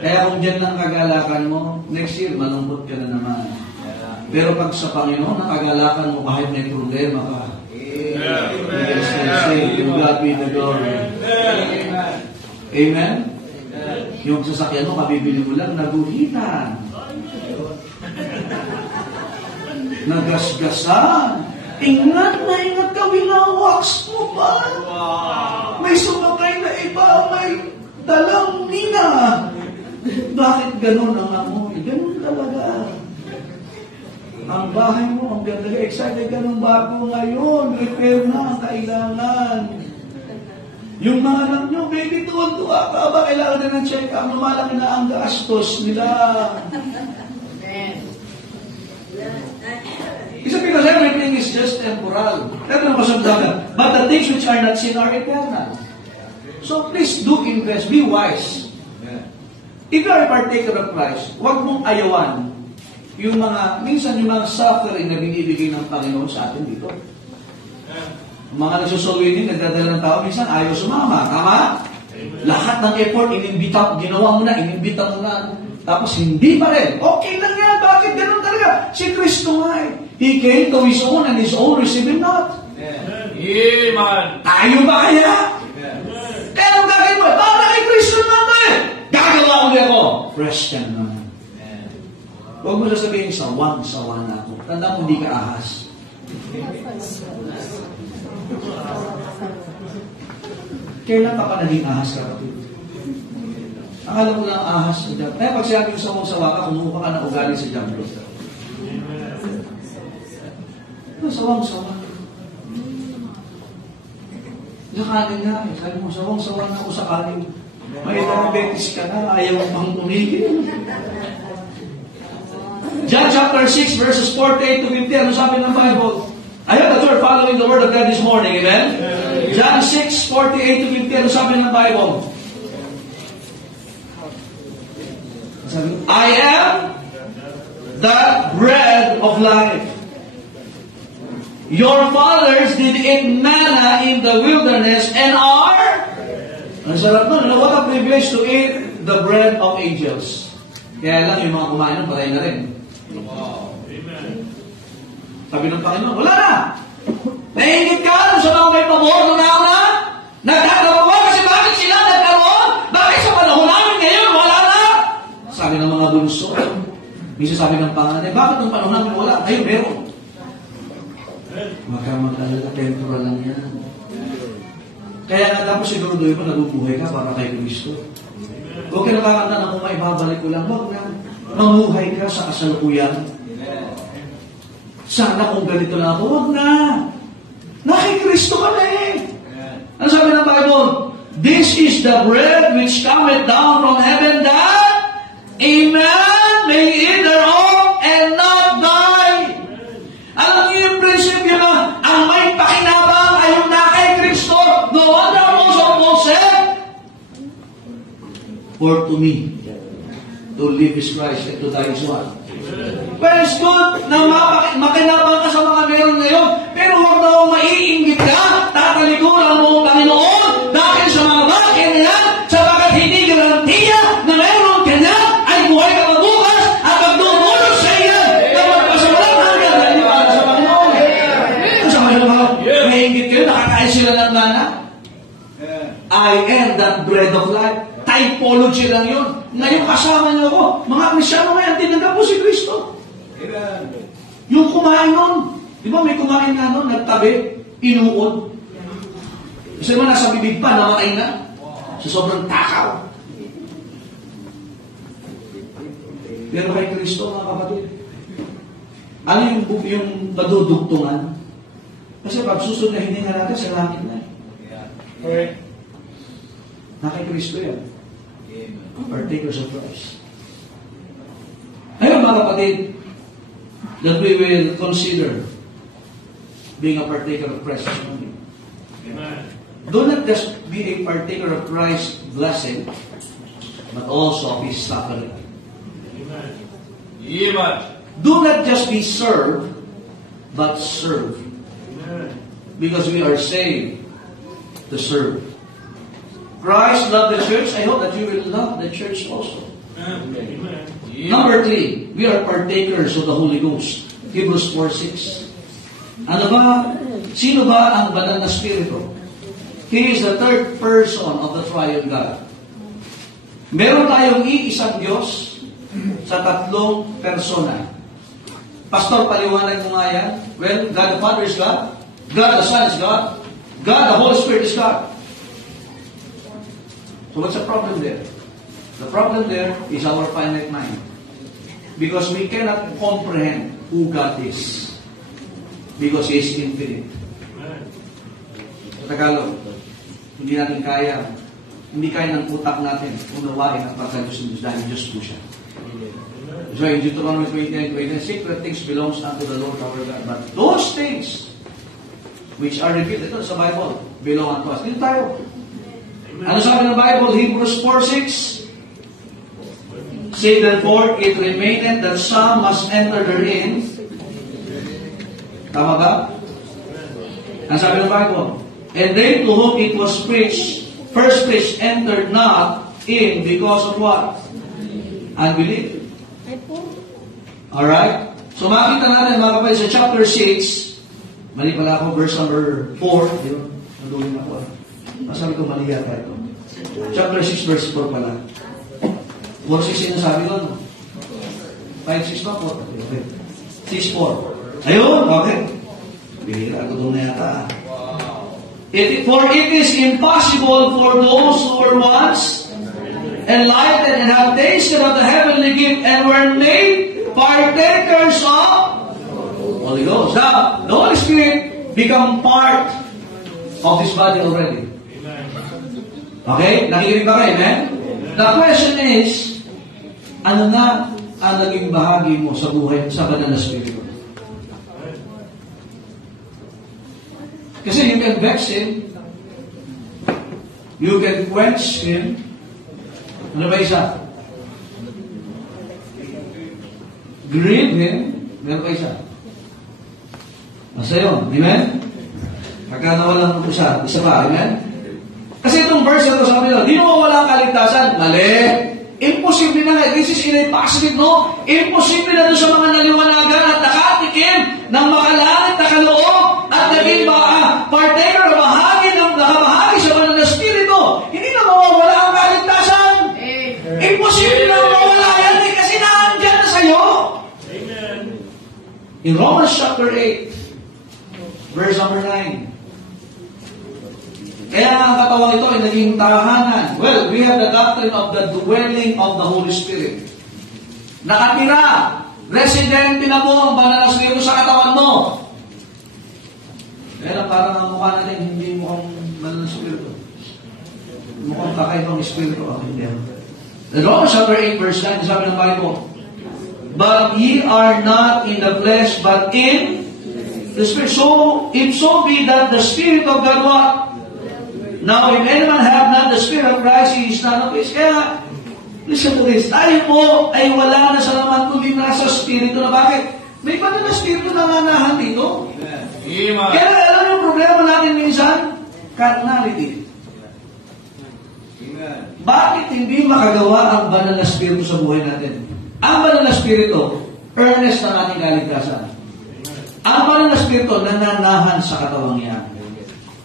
Kaya kung dyan lang kagalakan mo, next year, malungkot ka na naman. Pero pag sa Panginoon, nakagalakan mo kahit may problema ka. You can say, to God be the glory. Amen? Yung sasakyan mo, kabibili mo lang, naguhitan. Nagasgasan. Ingat na ingat ka, winawax mo pa. May sumakay na iba, may dalang nina. Bakit ganun ang amoy? Ganun talaga. Ang bahay mo, ang ganda. Excited ka ng bago ngayon. Repair na ang kailangan. Yung mga anak nyo, baby, tuwan-tuwa ka ba? Kailangan na ng check-up. Lumalaki na ang gastos nila. It's because everything is just temporal. That's what I'm saying. But the things which are not seen are eternal. So please do invest. Be wise. If you are a partaker of Christ, huwag mong ayawan yung mga, minsan yung mga suffering na binibigay ng Panginoon sa atin dito. Mga nagsusulwinin, nagdadala ng tao, minsan ayaw sumama. Tama? Lahat ng effort, ginawa mo na, inimbita mo na. Tapos hindi pa rin. Okay lang yan. Bakit ganun talaga? Si Kristo nga eh. He came to His own and His own received Him not. Amen. Tayo ba kaya? Kaya ang gagawin mo, para kay Kristo naman. Gagawa ko din ako. Fresh ka naman. Huwag mo sasabihin, sawa na ako. Tanda mo, hindi ka ahas. Kailan pa ka naging ahas ka, kapatid? Akala mo lang ahas sa jam. Kaya pag sinabi ko sawa ka, kumuha ka ng ugali sa jam. Sawang-sawa. Nakanin nga. Sabi mo, sawang-sawa na ako sa kanin. May diabetes ka na, ayaw pang tumigil. John chapter 6 verses 48 to 50. Ano sabi ng Bible? I have the word following the word of God this morning. Amen? John 6, 48 to 50. Ano sabi ng Bible? I am the bread of life. Your fathers did eat manna in the wilderness and are... Ang sarap nun. What a privilege to eat the bread of angels. Kaya lang yung mga kumain nun, patay na rin. Wow. Amen. Sabi ng Panginoon, wala na! Naingit ka sa mga may pabor na nauna? Nagkakaroon ko kasi bakit sila nagkaroon? Bakit sa panahon namin ngayon wala na? Sabi ng mga bunso, minsan sabi ng panganay, bakit ng panahon namin wala? Ayun, meron. Magkamalala, temporal lang yan. Kaya nga tapos siguro doon pa nabubuhay ka para kay Kristo. Huwag ka nakakanta na kung maibabalik ko lang, huwag na. Mamuhay ka sa kasalukuyan. Sana kung ganito lang ako, huwag na. Nakikristo ka na eh. Ano sabi ng Bible? This is the bread which cometh down from heaven that Amen may eat thereof and not die. Alam niyo yung prinsipyo na ang may pakinabang ay yung na kay Kristo. No wonder Apostle Paul said, for to me, to live is Christ and to die is what? Well, it's good na makinabang ka sa mga meron ngayon, pero huwag na akong maiinggit ka, tatalikuran mo ang Panginoon dahil sa mga bagay na yan, sapagat hindi garantiya na meron ka na ay buhay ka mabukas at magdumulos sa iyan na magpasawalang hanggang dahil para sa Panginoon. Sa Panginoon, maiinggit kayo, nakakain sila ng mana. I am that bread of life. Typology lang yun. Ngayon kasama niyo ako. Mga Kristyano ngayon, tinanggap po si Kristo. Yung kumain nun, Di ba may kumain na nagtabi, inuod. Kasi mo nasa bibig pa, namatay na. Sa sobrang takaw. Pero kay Kristo, mga kapatid, ano yung madudugtungan? Kasi pag susunod na hindi natin, sa langit na. Correct. Na kay Kristo yan. Partakers of Christ. Ngayon, mga kapatid, that we will consider being a partaker of Christ this morning. Amen. Do not just be a partaker of Christ's blessing, but also of His suffering. Amen. Amen. Do not just be served, but serve. Amen. Because we are saved to serve. Christ loved the church. I hope that you will love the church also. Amen. Number 3, we are partakers of the Holy Ghost. Hebrews 4:6. Ano ba? Sino ba ang banal na Espiritu? He is the third person of the triune God. Meron tayong iisang Diyos sa tatlong persona. Pastor, paliwanag mo nga yan. Well, God the Father is God. God the Son is God. God the Holy Spirit is God. So what's the problem there? The problem there is our finite mind. Because we cannot comprehend who God is. Because He is infinite. Sa Tagalog, hindi natin kaya, hindi kaya ng utak natin unawain ang pagka-Diyos ng Diyos dahil Diyos po siya. So in Deuteronomy 29:20, secret things belongs unto the Lord our God. But those things which are revealed, ito sa Bible, belong unto us. Dito tayo. Ano sabi ng Bible? Hebrews 4:6. Say therefore, it remaineth that some must enter therein. Tama ba? Ang sabi ng Bible, and they to whom it was preached, first preached, entered not in because of what? Unbelief. Alright? So makita natin mga kapatid sa chapter 6, mali pala ako, verse number 4, di ba? Naduhin ako. Masabi ko mali yata ito. Chapter 6, verse 4 pala. 4:6 yung sabi ko, no? 5:6 ba? 4. Okay. 6:4. Ayun, okay. Bihira ko doon na yata. For it is impossible for those who were once enlightened and have tasted of the heavenly gift and were made partakers of Holy Ghost. Now, the Holy Spirit become part of this body already. Okay? Nakikinig ba kayo? Amen? The question is, ano na ang naging bahagi mo sa buhay sa banal na Espiritu? Kasi you can vex Him, you can quench Him. Ano ba isa? Grieve Him. Meron ba isa? Basta yun. Amen? Pagka nawalan ko siya, isa pa. Amen? Kasi itong verse na ito sabi nila, di mo wala kaligtasan. Mali. Imposible na nga. This is in a positive, no? Imposible na doon sa mga naliwanagan at nakatikim ng makalangit na kaloob at naging partaker o nakabahagi sa banal na Espiritu. Hindi na mawawala ang kaligtasan. Imposible na mawawala yan kasi naandyan na sa'yo. Amen. In Romans chapter 8, verse number 9, kaya ang katawang ito ay naging tahanan. Well, we have the doctrine of the dwelling of the Holy Spirit. Nakatira, residente na mo ang banal na Espiritu sa katawan mo. Kaya parang ang mukha natin hindi mukhang banal na Espiritu. Mukhang kakaibang Espiritu. Hindi. In Romans chapter 8 verse 9, sabi ng Bible, but ye are not in the flesh, but in the Spirit. So, if so be that the Spirit of God what? Now, if anyone have not the Spirit of Christ, he is not of His. Kaya, listen to this. Tayo po ay wala na sa laman kundi nasa Espiritu na bakit? May banal na Espiritu na nanahan dito. Amen. Kaya alam yung problema natin minsan? Carnality. Amen. Bakit hindi makagawa ang banal na Espiritu sa buhay natin? Ang banal na Espiritu, earnest na ating kaligtasan. Ang banal na Espiritu, nananahan sa katawang yan.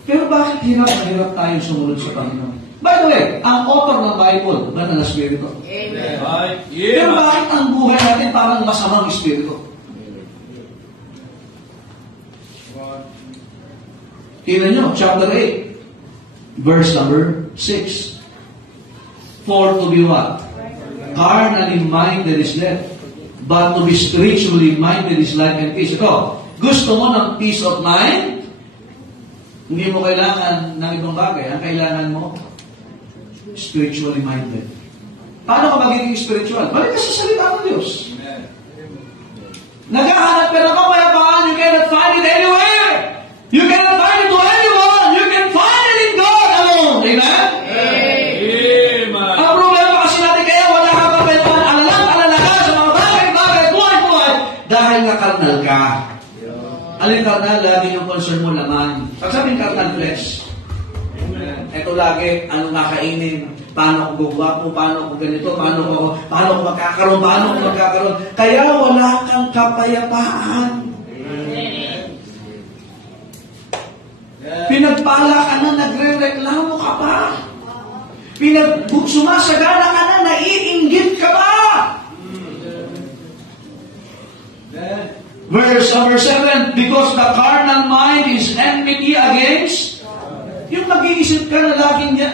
Pero bakit hirap na hirap tayo sumunod sa Panginoon? By the way, ang author ng Bible, banal na Espiritu. Amen. Pero bakit ang buhay natin parang masamang Espiritu? Tingnan nyo, chapter 8, verse number 6. For to be what? Carnally minded is death, but to be spiritually minded is life and peace. Ito, gusto mo ng peace of mind? Hindi mo kailangan ng ibang bagay. Ang kailangan mo, spiritually minded. Paano ka magiging spiritual? Balik ka sa salita ng Diyos. Naghahanap ka ng kapayapaan, you cannot find it anywhere. You cannot find it to anyone. You can find it in God alone. Amen? Amen. Ang problema kasi natin kaya wala kang kapayapaan, alala ka sa mga bagay, buhay, dahil nga karnal ka. Alin karnal, lagi yung concern mo laman. Pag sabing karnal flesh, ito lagi, anong nakainin, paano ako gugwapo, paano ako ganito, paano ako magkakaroon. Kaya wala kang kapayapaan. Pinagpala ka na, nagre-reklamo ka pa. Sumasagana ka na, naiinggit ka pa. Verse number 7, because the carnal mind is enmity against, yung nag-iisip ka na laging niya.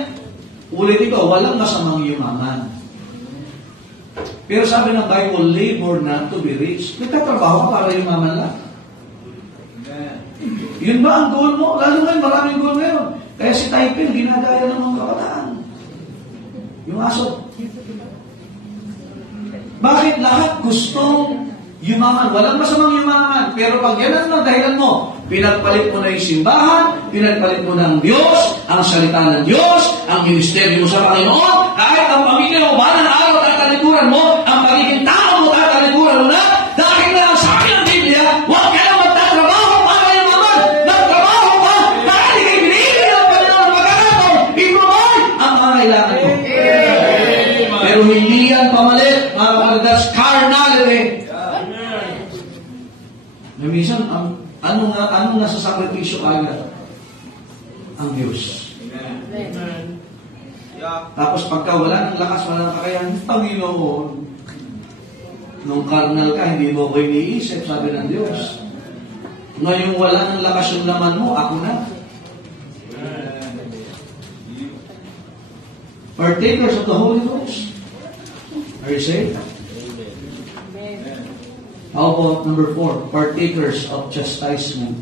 Ulit ito, walang masamang yumaman. Pero sabi ng Bible, labor not to be rich. Nagtatrabaho ka para yumaman lang. Yun ba ang goal mo? Lalo ngayon, maraming goal ngayon. Kaya si Taiping, ginagaya ng mga kabataan. Yung aso. Bakit lahat gustong yumaman? Walang masamang yumaman. Pero pag yan ang dahilan mo, pinagpalit mo na yung simbahan, pinagpalit mo ng Diyos, ang salita ng Diyos, ang ministeryo mo sa Panginoon, kahit ang pamilya mo, balang araw tatalikuran mo, ang pagiging tao mo tatalikuran mo na, dahil na ang sabi ng Biblia, huwag ka na magtatrabaho para yumaman. Magtrabaho ka, dahil ikay binili ng Panginoon ng pagkakataon, i-provide ang mga kailangan mo. Pero hindi yan pamalit, mga kapalitas, carnality. Minsan, anong nasa sakripisyo agad? Ang Diyos. Amen. Tapos pagka wala ng lakas, wala ng kakayahan, Panginoon, nung carnal ka, hindi mo ko iniisip, sabi ng Diyos. Ngayong wala ng lakas yung laman mo, ako na. Partakers of the Holy Ghost. Are you saved? How about number 4? Partakers of chastisement.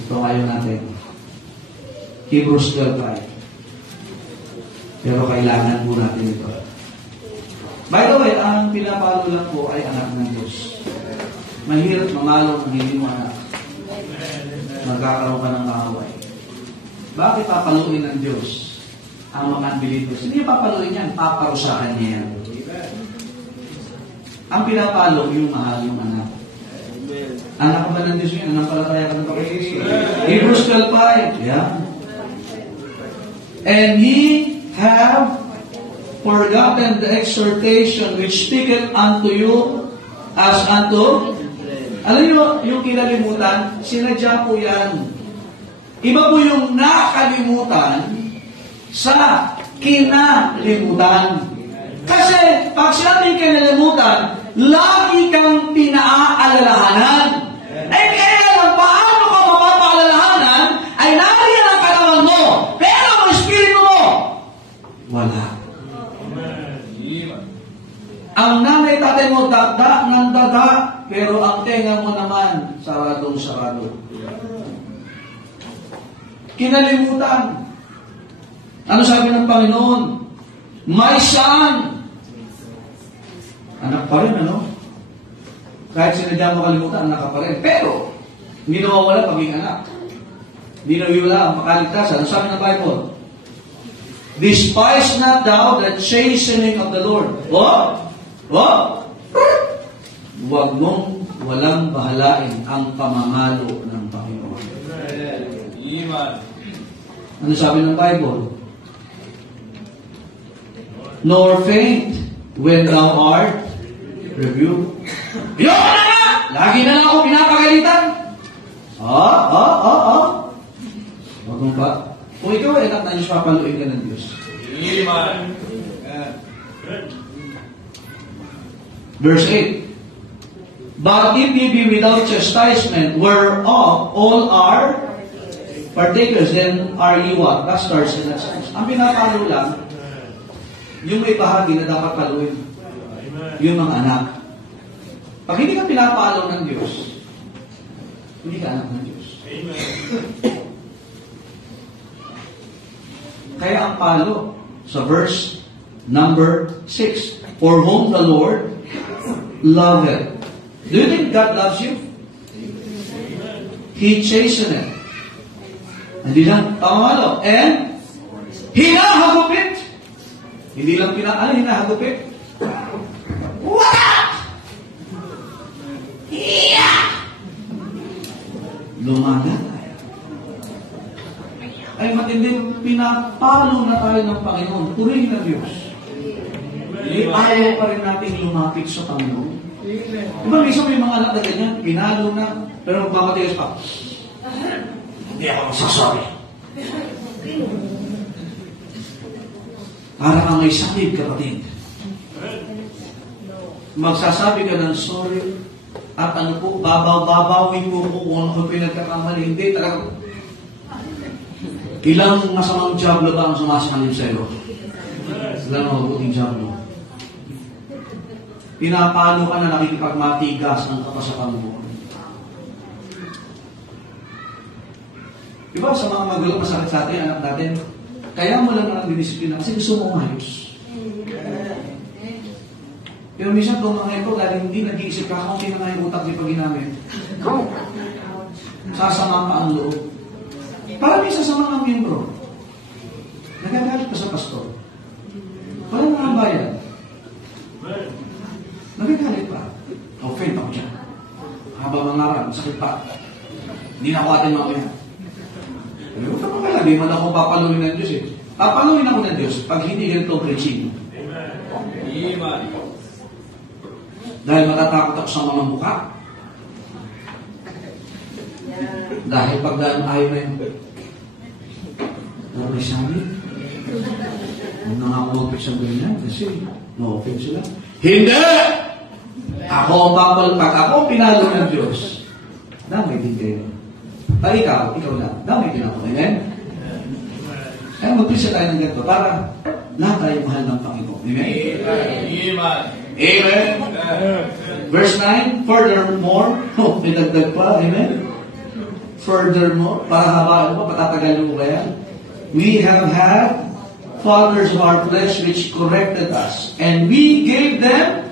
Ito ngayon natin. Hebrews 12:5. Pero kailangan po natin ito. By the way, ang pinapalo lang po ay anak ng Diyos. Mahirap mamalo ng hindi mo anak. Magkakaroon ka ng kaaway. Bakit papaluin ng Diyos ang mga unbelievers? Hindi papaluin yan, paparusahan niya yan. Ang pinapalo, yung mahal yung anak. Anak ka ba ng Diyos yun? Anong palataya ka ng Panginoon? Hebrews 12:5. Yeah. And ye have forgotten the exhortation which speaketh unto you as unto... Alam nyo, yung kinalimutan, sinadya po yan. Iba po yung nakalimutan sa kinalimutan. Kasi pag sinabing kinalimutan, lagi kang pinaaalalahanan. Eh kaya lang, paano ka mapapaalalahanan ay nariyan ang katawan mo, pero ang espiritu mo, wala. Ang nanay tatay mo, dada ng dada, pero ang tenga mo naman, saradong sarado. Kinalimutan. Ano sabi ng Panginoon? My son, anak pa rin, ano? Kahit sinadya mo kalimutan, anak ka pa rin. Pero, hindi nawawala pagiging anak. Hindi nawawala ang makaligtasan. Ano sabi ng Bible? Despise not thou the chastening of the Lord. Huwag mong walang bahalain ang pamamalo ng Panginoon. Ano sabi ng Bible? Nor faint when thou art rebuked. Yun na nga! Lagi na lang ako pinapagalitan. Huwag mong ba? Kung ikaw ay anak na Diyos, papaluin ka ng Diyos. Verse 8. But if ye be without chastisement, whereof all are Partakers then are you what? Bastards in that sense. Ang pinapalo lang, yung may bahagi na dapat paluin. Yung mga anak. Pag hindi ka pinapalo ng Diyos, hindi ka anak ng Diyos. Kaya ang palo sa verse number 6, for whom the Lord loveth. Do you think God loves you? He chasteneth. Hindi lang pamalo. And hinahagupit. Hindi lang hinahagupit. What? Yeah! Lumaga tayo. Ay matinding pinapalo na tayo ng Panginoon. Purihin ng Diyos. Ayaw pa rin natin lumapit sa Panginoon. Diba, minsan may mga anak na ganyan, pinalo na, pero magpapatigas pa. Hindi ako magsasabi. Para kang may sakit, kapatid. Magsasabi ka ng sorry, at ano po, babawin po kung ano ko pinagkakamali. Hindi, talaga. Ilang masamang jablo ba ang sumasamanib sa iyo? Ilang mabuting jablo? Pinapalo ka na nakikipagmatigas ang kapasakan mo. Diba sa mga magulang masakit sa atin, anak natin, kaya mo lang ang didisiplina kasi gusto mo umayos. Pero minsan kung mga ito, dahil hindi nag-iisip ka, kung hindi na yung utak di pag ginamit, sasama ka ang loob. Para minsan sa mga miyembro, nagagalit ka sa pastor. Walang mga bayan. Nagagalit pa. Offend ako dyan. Habang mangarap, sakit pa. Hindi na ako atin mamaya. Pero huwag ka magkala, di man ako papaluin ng Diyos eh. Papaluin ako ng Diyos pag hindi ganito preaching. Amen. Dahil matatakot ako sa mga mukha. Dahil pagdaan ayaw na yun. May sabi. Huwag na nga ako magpagsabihin niya kasi no-offend sila. Hindi! Ako ang pag ako pinalo ng Diyos. Damay din kayo. Pag ikaw na. Damay din ako. Amen? Kaya mag-prisa tayo ng ganito para lahat tayo mahal ng Panginoon. Amen? Amen. Amen? Verse 9, furthermore, pinagdag pa, amen? Furthermore, para habaan mo, patatagalin mo kaya? We have had fathers of our flesh which corrected us, and we gave them,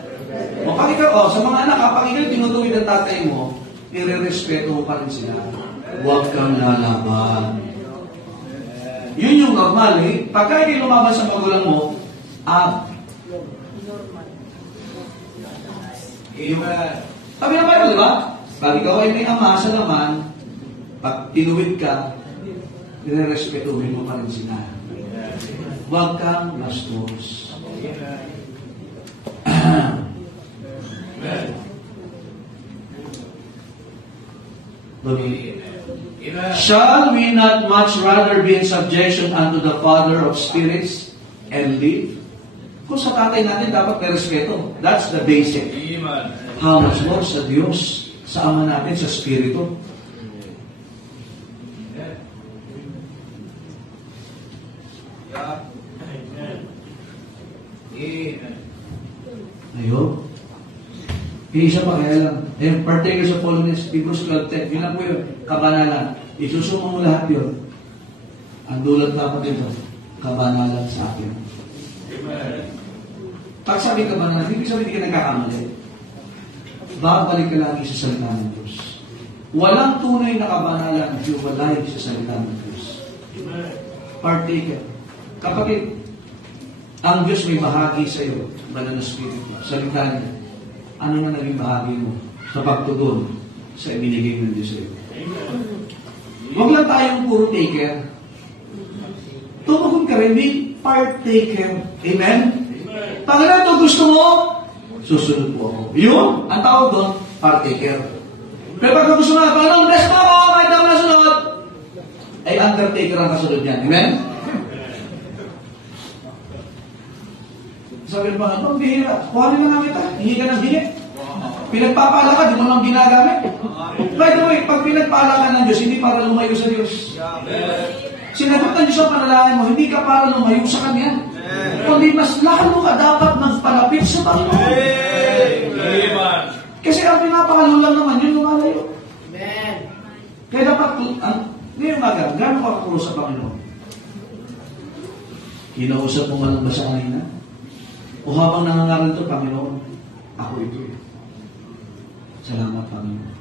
sa mga anak, kapag ikaw tinutuwid ang tatay mo, nire-respeto mo pa rin sila. Huwag kang lalaban. Yun yung normal eh. Pagka ikaw lumaban sa magulang mo, sabi na Bible, di ba? Pag ikaw ay may ama sa laman, pag tinuwid ka, nire-respetuhin mo pa rin sila. Huwag kang bastos. Shall we not much rather be in subjection unto the Father of spirits and live? Kung sa tatay natin dapat may respeto. That's the basic. How much more sa Diyos, sa Ama natin, sa Espiritu. Ayun. Isa pa kaya lang. And partakers of holiness, Hebrews 12:10. Yun lang po yun. Kabanalan. Isusuma mo lahat yun. Ang dulot dapat ito. Kabanalan sa akin. Pag sabi kabanalan, hindi sabi hindi ka nagkakamali. Babalik ka lagi sa salita ng Diyos. Walang tunay na kabanalan at hiwalay sa salita ng Diyos. Partaker. Kapatid, ang Diyos may bahagi sa iyo, banal na Espiritu, salita niya. Ano na naging bahagi mo sa pagtugon sa ibinigay ng Diyos sa iyo? Huwag lang tayong puro taker. Tumugon ka rin, be partaker. Amen? Pag ito gusto mo, susunod po ako. Yun, ang tawag doon, partaker. Pero pag gusto mo, Panginoon, bless mo ako, kahit ako nasunod, ay undertaker ang kasunod niyan. Amen? Sabi ng Panginoon, ang bihira, kuhanin mo na kita, hingi ka ng hingi. Pinagpapala ka, di mo nang ginagamit. By the way, pag pinagpala ka ng Diyos, hindi para lumayo sa Diyos. Sinagot ng Diyos ang panalangin mo, hindi ka para lumayo sa Kanya. Kundi mas lalo ka dapat magpalapit sa Panginoon. Amen. Kasi ang pinapakalong lang naman, yun lumalayo. Amen. Kaya dapat, ngayong maga, gano'n ka kakulo sa Panginoon? Kinausap mo man ba sa kanina? O habang nangangaral ito, Panginoon, ako ito. Salamat, Panginoon.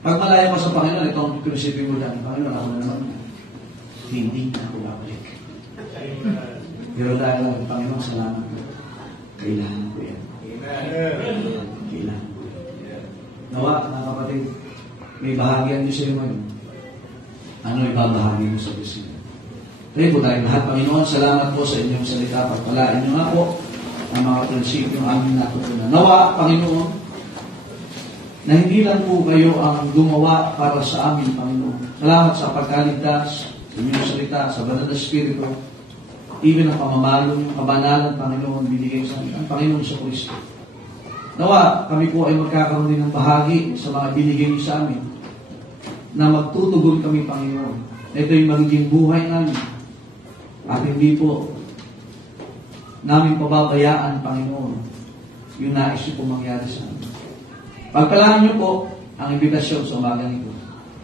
Pag malayo ka sa Panginoon, itong prinsipyo mo lang, Panginoon, ako na naman. Hindi na ako babalik. Pero dahil ang Panginoon, salamat ko. Kailangan ko yan. Kailangan ko yan. Nawa, mga kapatid, may bahagian niyo sa'yo ngayon. Ano ibabahagi mo sa Diyos? Pray po tayo lahat. Panginoon, salamat po sa inyong salita. Pagpalaan niyo nga po ang mga prinsipyo aming natutunan. Nawa, Panginoon, na hindi lang po kayo ang gumawa para sa amin, Panginoon. Salamat sa pagkaligtas, sa inyong salita, sa banal na Espiritu, even ang pamamalo, yung kabanalan, Panginoon, binigay sa amin, ang Panginoon sa Kristo. Nawa, kami po ay magkakaroon din ng bahagi sa mga binigay niyo sa amin, na magtutugon kami, Panginoon. Ito yung magiging buhay namin. At hindi po namin pababayaan, Panginoon, yung nais niyo po mangyari sa amin. Pagpalaan niyo po ang imbitasyon sa umagang ito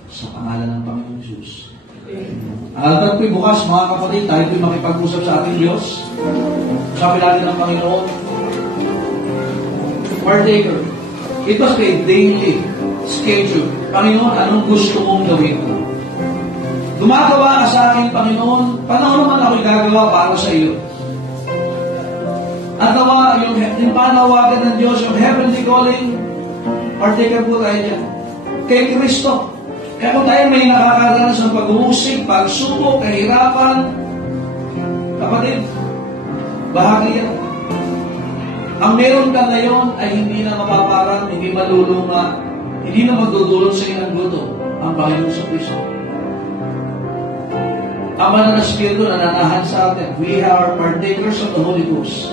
sa pangalan ng Panginoon Jesus. Ang altar po'y bukas, mga kapatid, tayo po'y makipag-usap sa ating Diyos. Usapin natin ng Panginoon. Partaker, ito kay daily schedule. Panginoon, anong gusto mong gawin ko? Gumagawa ka sa akin, Panginoon, paano naman ako'y gagawa para sa iyo? At nawa, yung panawagan ng Diyos, yung heavenly calling, partaker po tayo dyan. Kay Kristo. Kaya kung tayo may nakakaranas ng pag-uusig, pagsubok, kahirapan, kapatid, bahagi yan. Ang meron ka ngayon ay hindi na mapaparang, hindi malulunga, hindi na magdudulot sa inang guto ang Panginoon sa Kristo. Ang banal na Espiritu na nananahan sa atin. We are partakers of the Holy Ghost.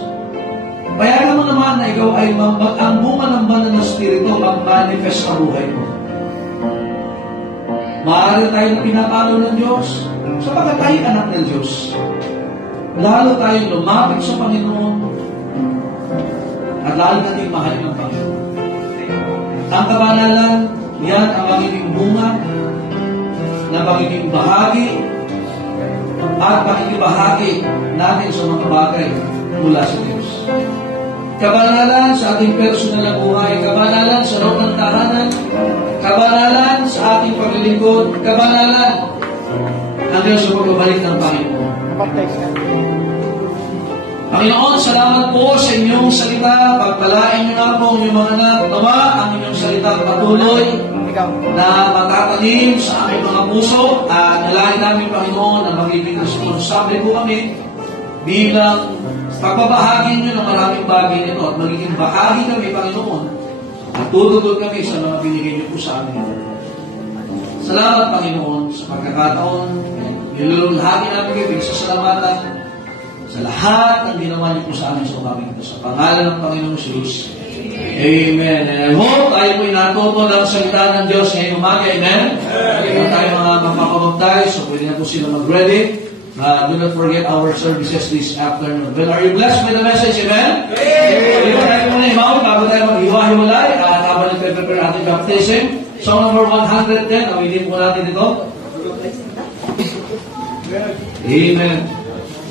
Bayaran mo naman na ikaw ay ang bunga ng banal na Espiritu mag-manifest sa buhay mo. Maaari tayong pinapalo ng Diyos sapagkat tayo anak ng Diyos. Lalo tayong lumapit sa Panginoon at lalo natin mahal ng Panginoon. Ang kabanalan, yan ang magiging bunga na magiging bahagi at makikibahagi natin sa mga bagay mula sa Diyos. Kabanalan sa ating personal na buhay, kabanalan sa loob ng tahanan, kabanalan sa ating paglilingkod, kabanalan ang Diyos sa pagbabalik ng Panginoon. Panginoon, salamat po sa inyong salita. Pagpalain niyo nga po ang inyong mga anak. Nawa ang inyong salita patuloy na matatanim sa aming mga puso at nalain namin, Panginoon, na magiging responsable po kami bilang pagbabahagi niyo ng maraming bagay nito at magiging bahagi kami, Panginoon, at tutugod kami sa mga binigay niyo po sa amin. Salamat, Panginoon, sa pagkakataon. Nilulunghagi namin kayo, pinagsasalamatan sa lahat ng ginawa niyo po sa amin sa umagang ito. Sa pangalan ng Panginoon Jesus. Amen. And I hope tayo po'y natuto ng salita ng Diyos ngayong umaga. Amen. Amen. Tayo mga mapapamagtay, so pwede na po sila mag-ready. Do not forget our services this afternoon. Well, are you blessed by the message? Amen? Amen. Tayo muna imawin bago tayo mag-hiwa-hiwalay at habang nagpe-prepare ating baptism. Song number 110, awilin po natin ito. Amen.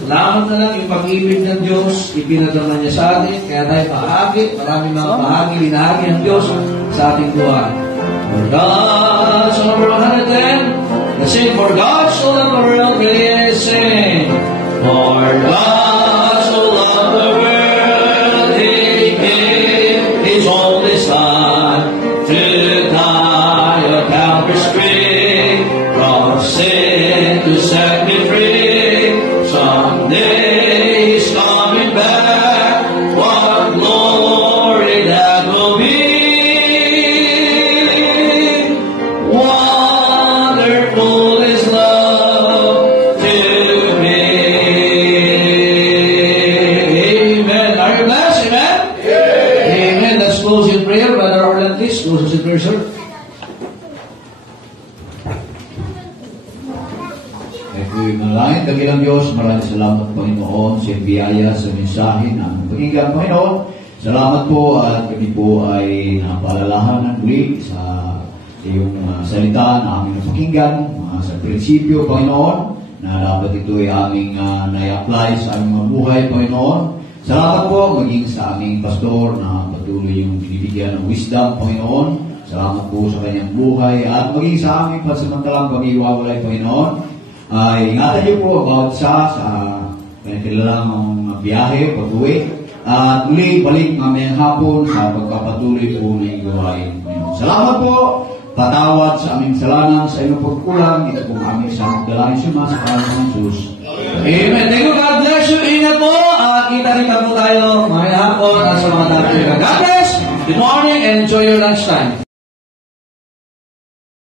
Salamat na lang yung pag-ibig ng Diyos, ipinadama niya sa atin, kaya tayo bahagi, maraming mga bahagi, linahagi ng Diyos sa ating buhay. For God, song number 110, let's sing, For God so loved the world, let's sing, For God so loved the world, He gave His only Son to die on Calvary's tree, from sin to set me free. Someday He's coming back, what glory that will be. Wonderful is love to me. Amen. Are you blessed? Amen? Yeah. Amen. Let's close in prayer. Brother Orland, please close us in prayer, sir. Malangit, kagilang Diyos, maraming salamat Panginoon sa biyaya, sa mensahe na aming pakinggan, Panginoon. Salamat po at kami po ay napaalalahanan ulit sa iyong salita na aming napakinggan, sa prinsipyo, Panginoon, na dapat ito ay aming na-apply sa aming mga buhay, Panginoon. Salamat po maging sa aming pastor na patuloy yung binibigyan ng wisdom, Panginoon. Salamat po sa kanyang buhay at maging sa aming pansamantalang pag-iwawalay, Panginoon. Ingatan niyo po about sa kanilang biyahe, pag-uwi. At muli, balik mamayang hapon sa pagpapatuloy po ng gawain. Salamat po. Patawad sa aming salanan, sa inyong pagkulang. Ito po aming sa dalangin suma sa pangalan ng Jesus. Amen. Thank you. God bless you. Ingat po. Kita-kita po tayo mamayang hapon at sa mga dati. God bless. Good morning and enjoy your lunchtime.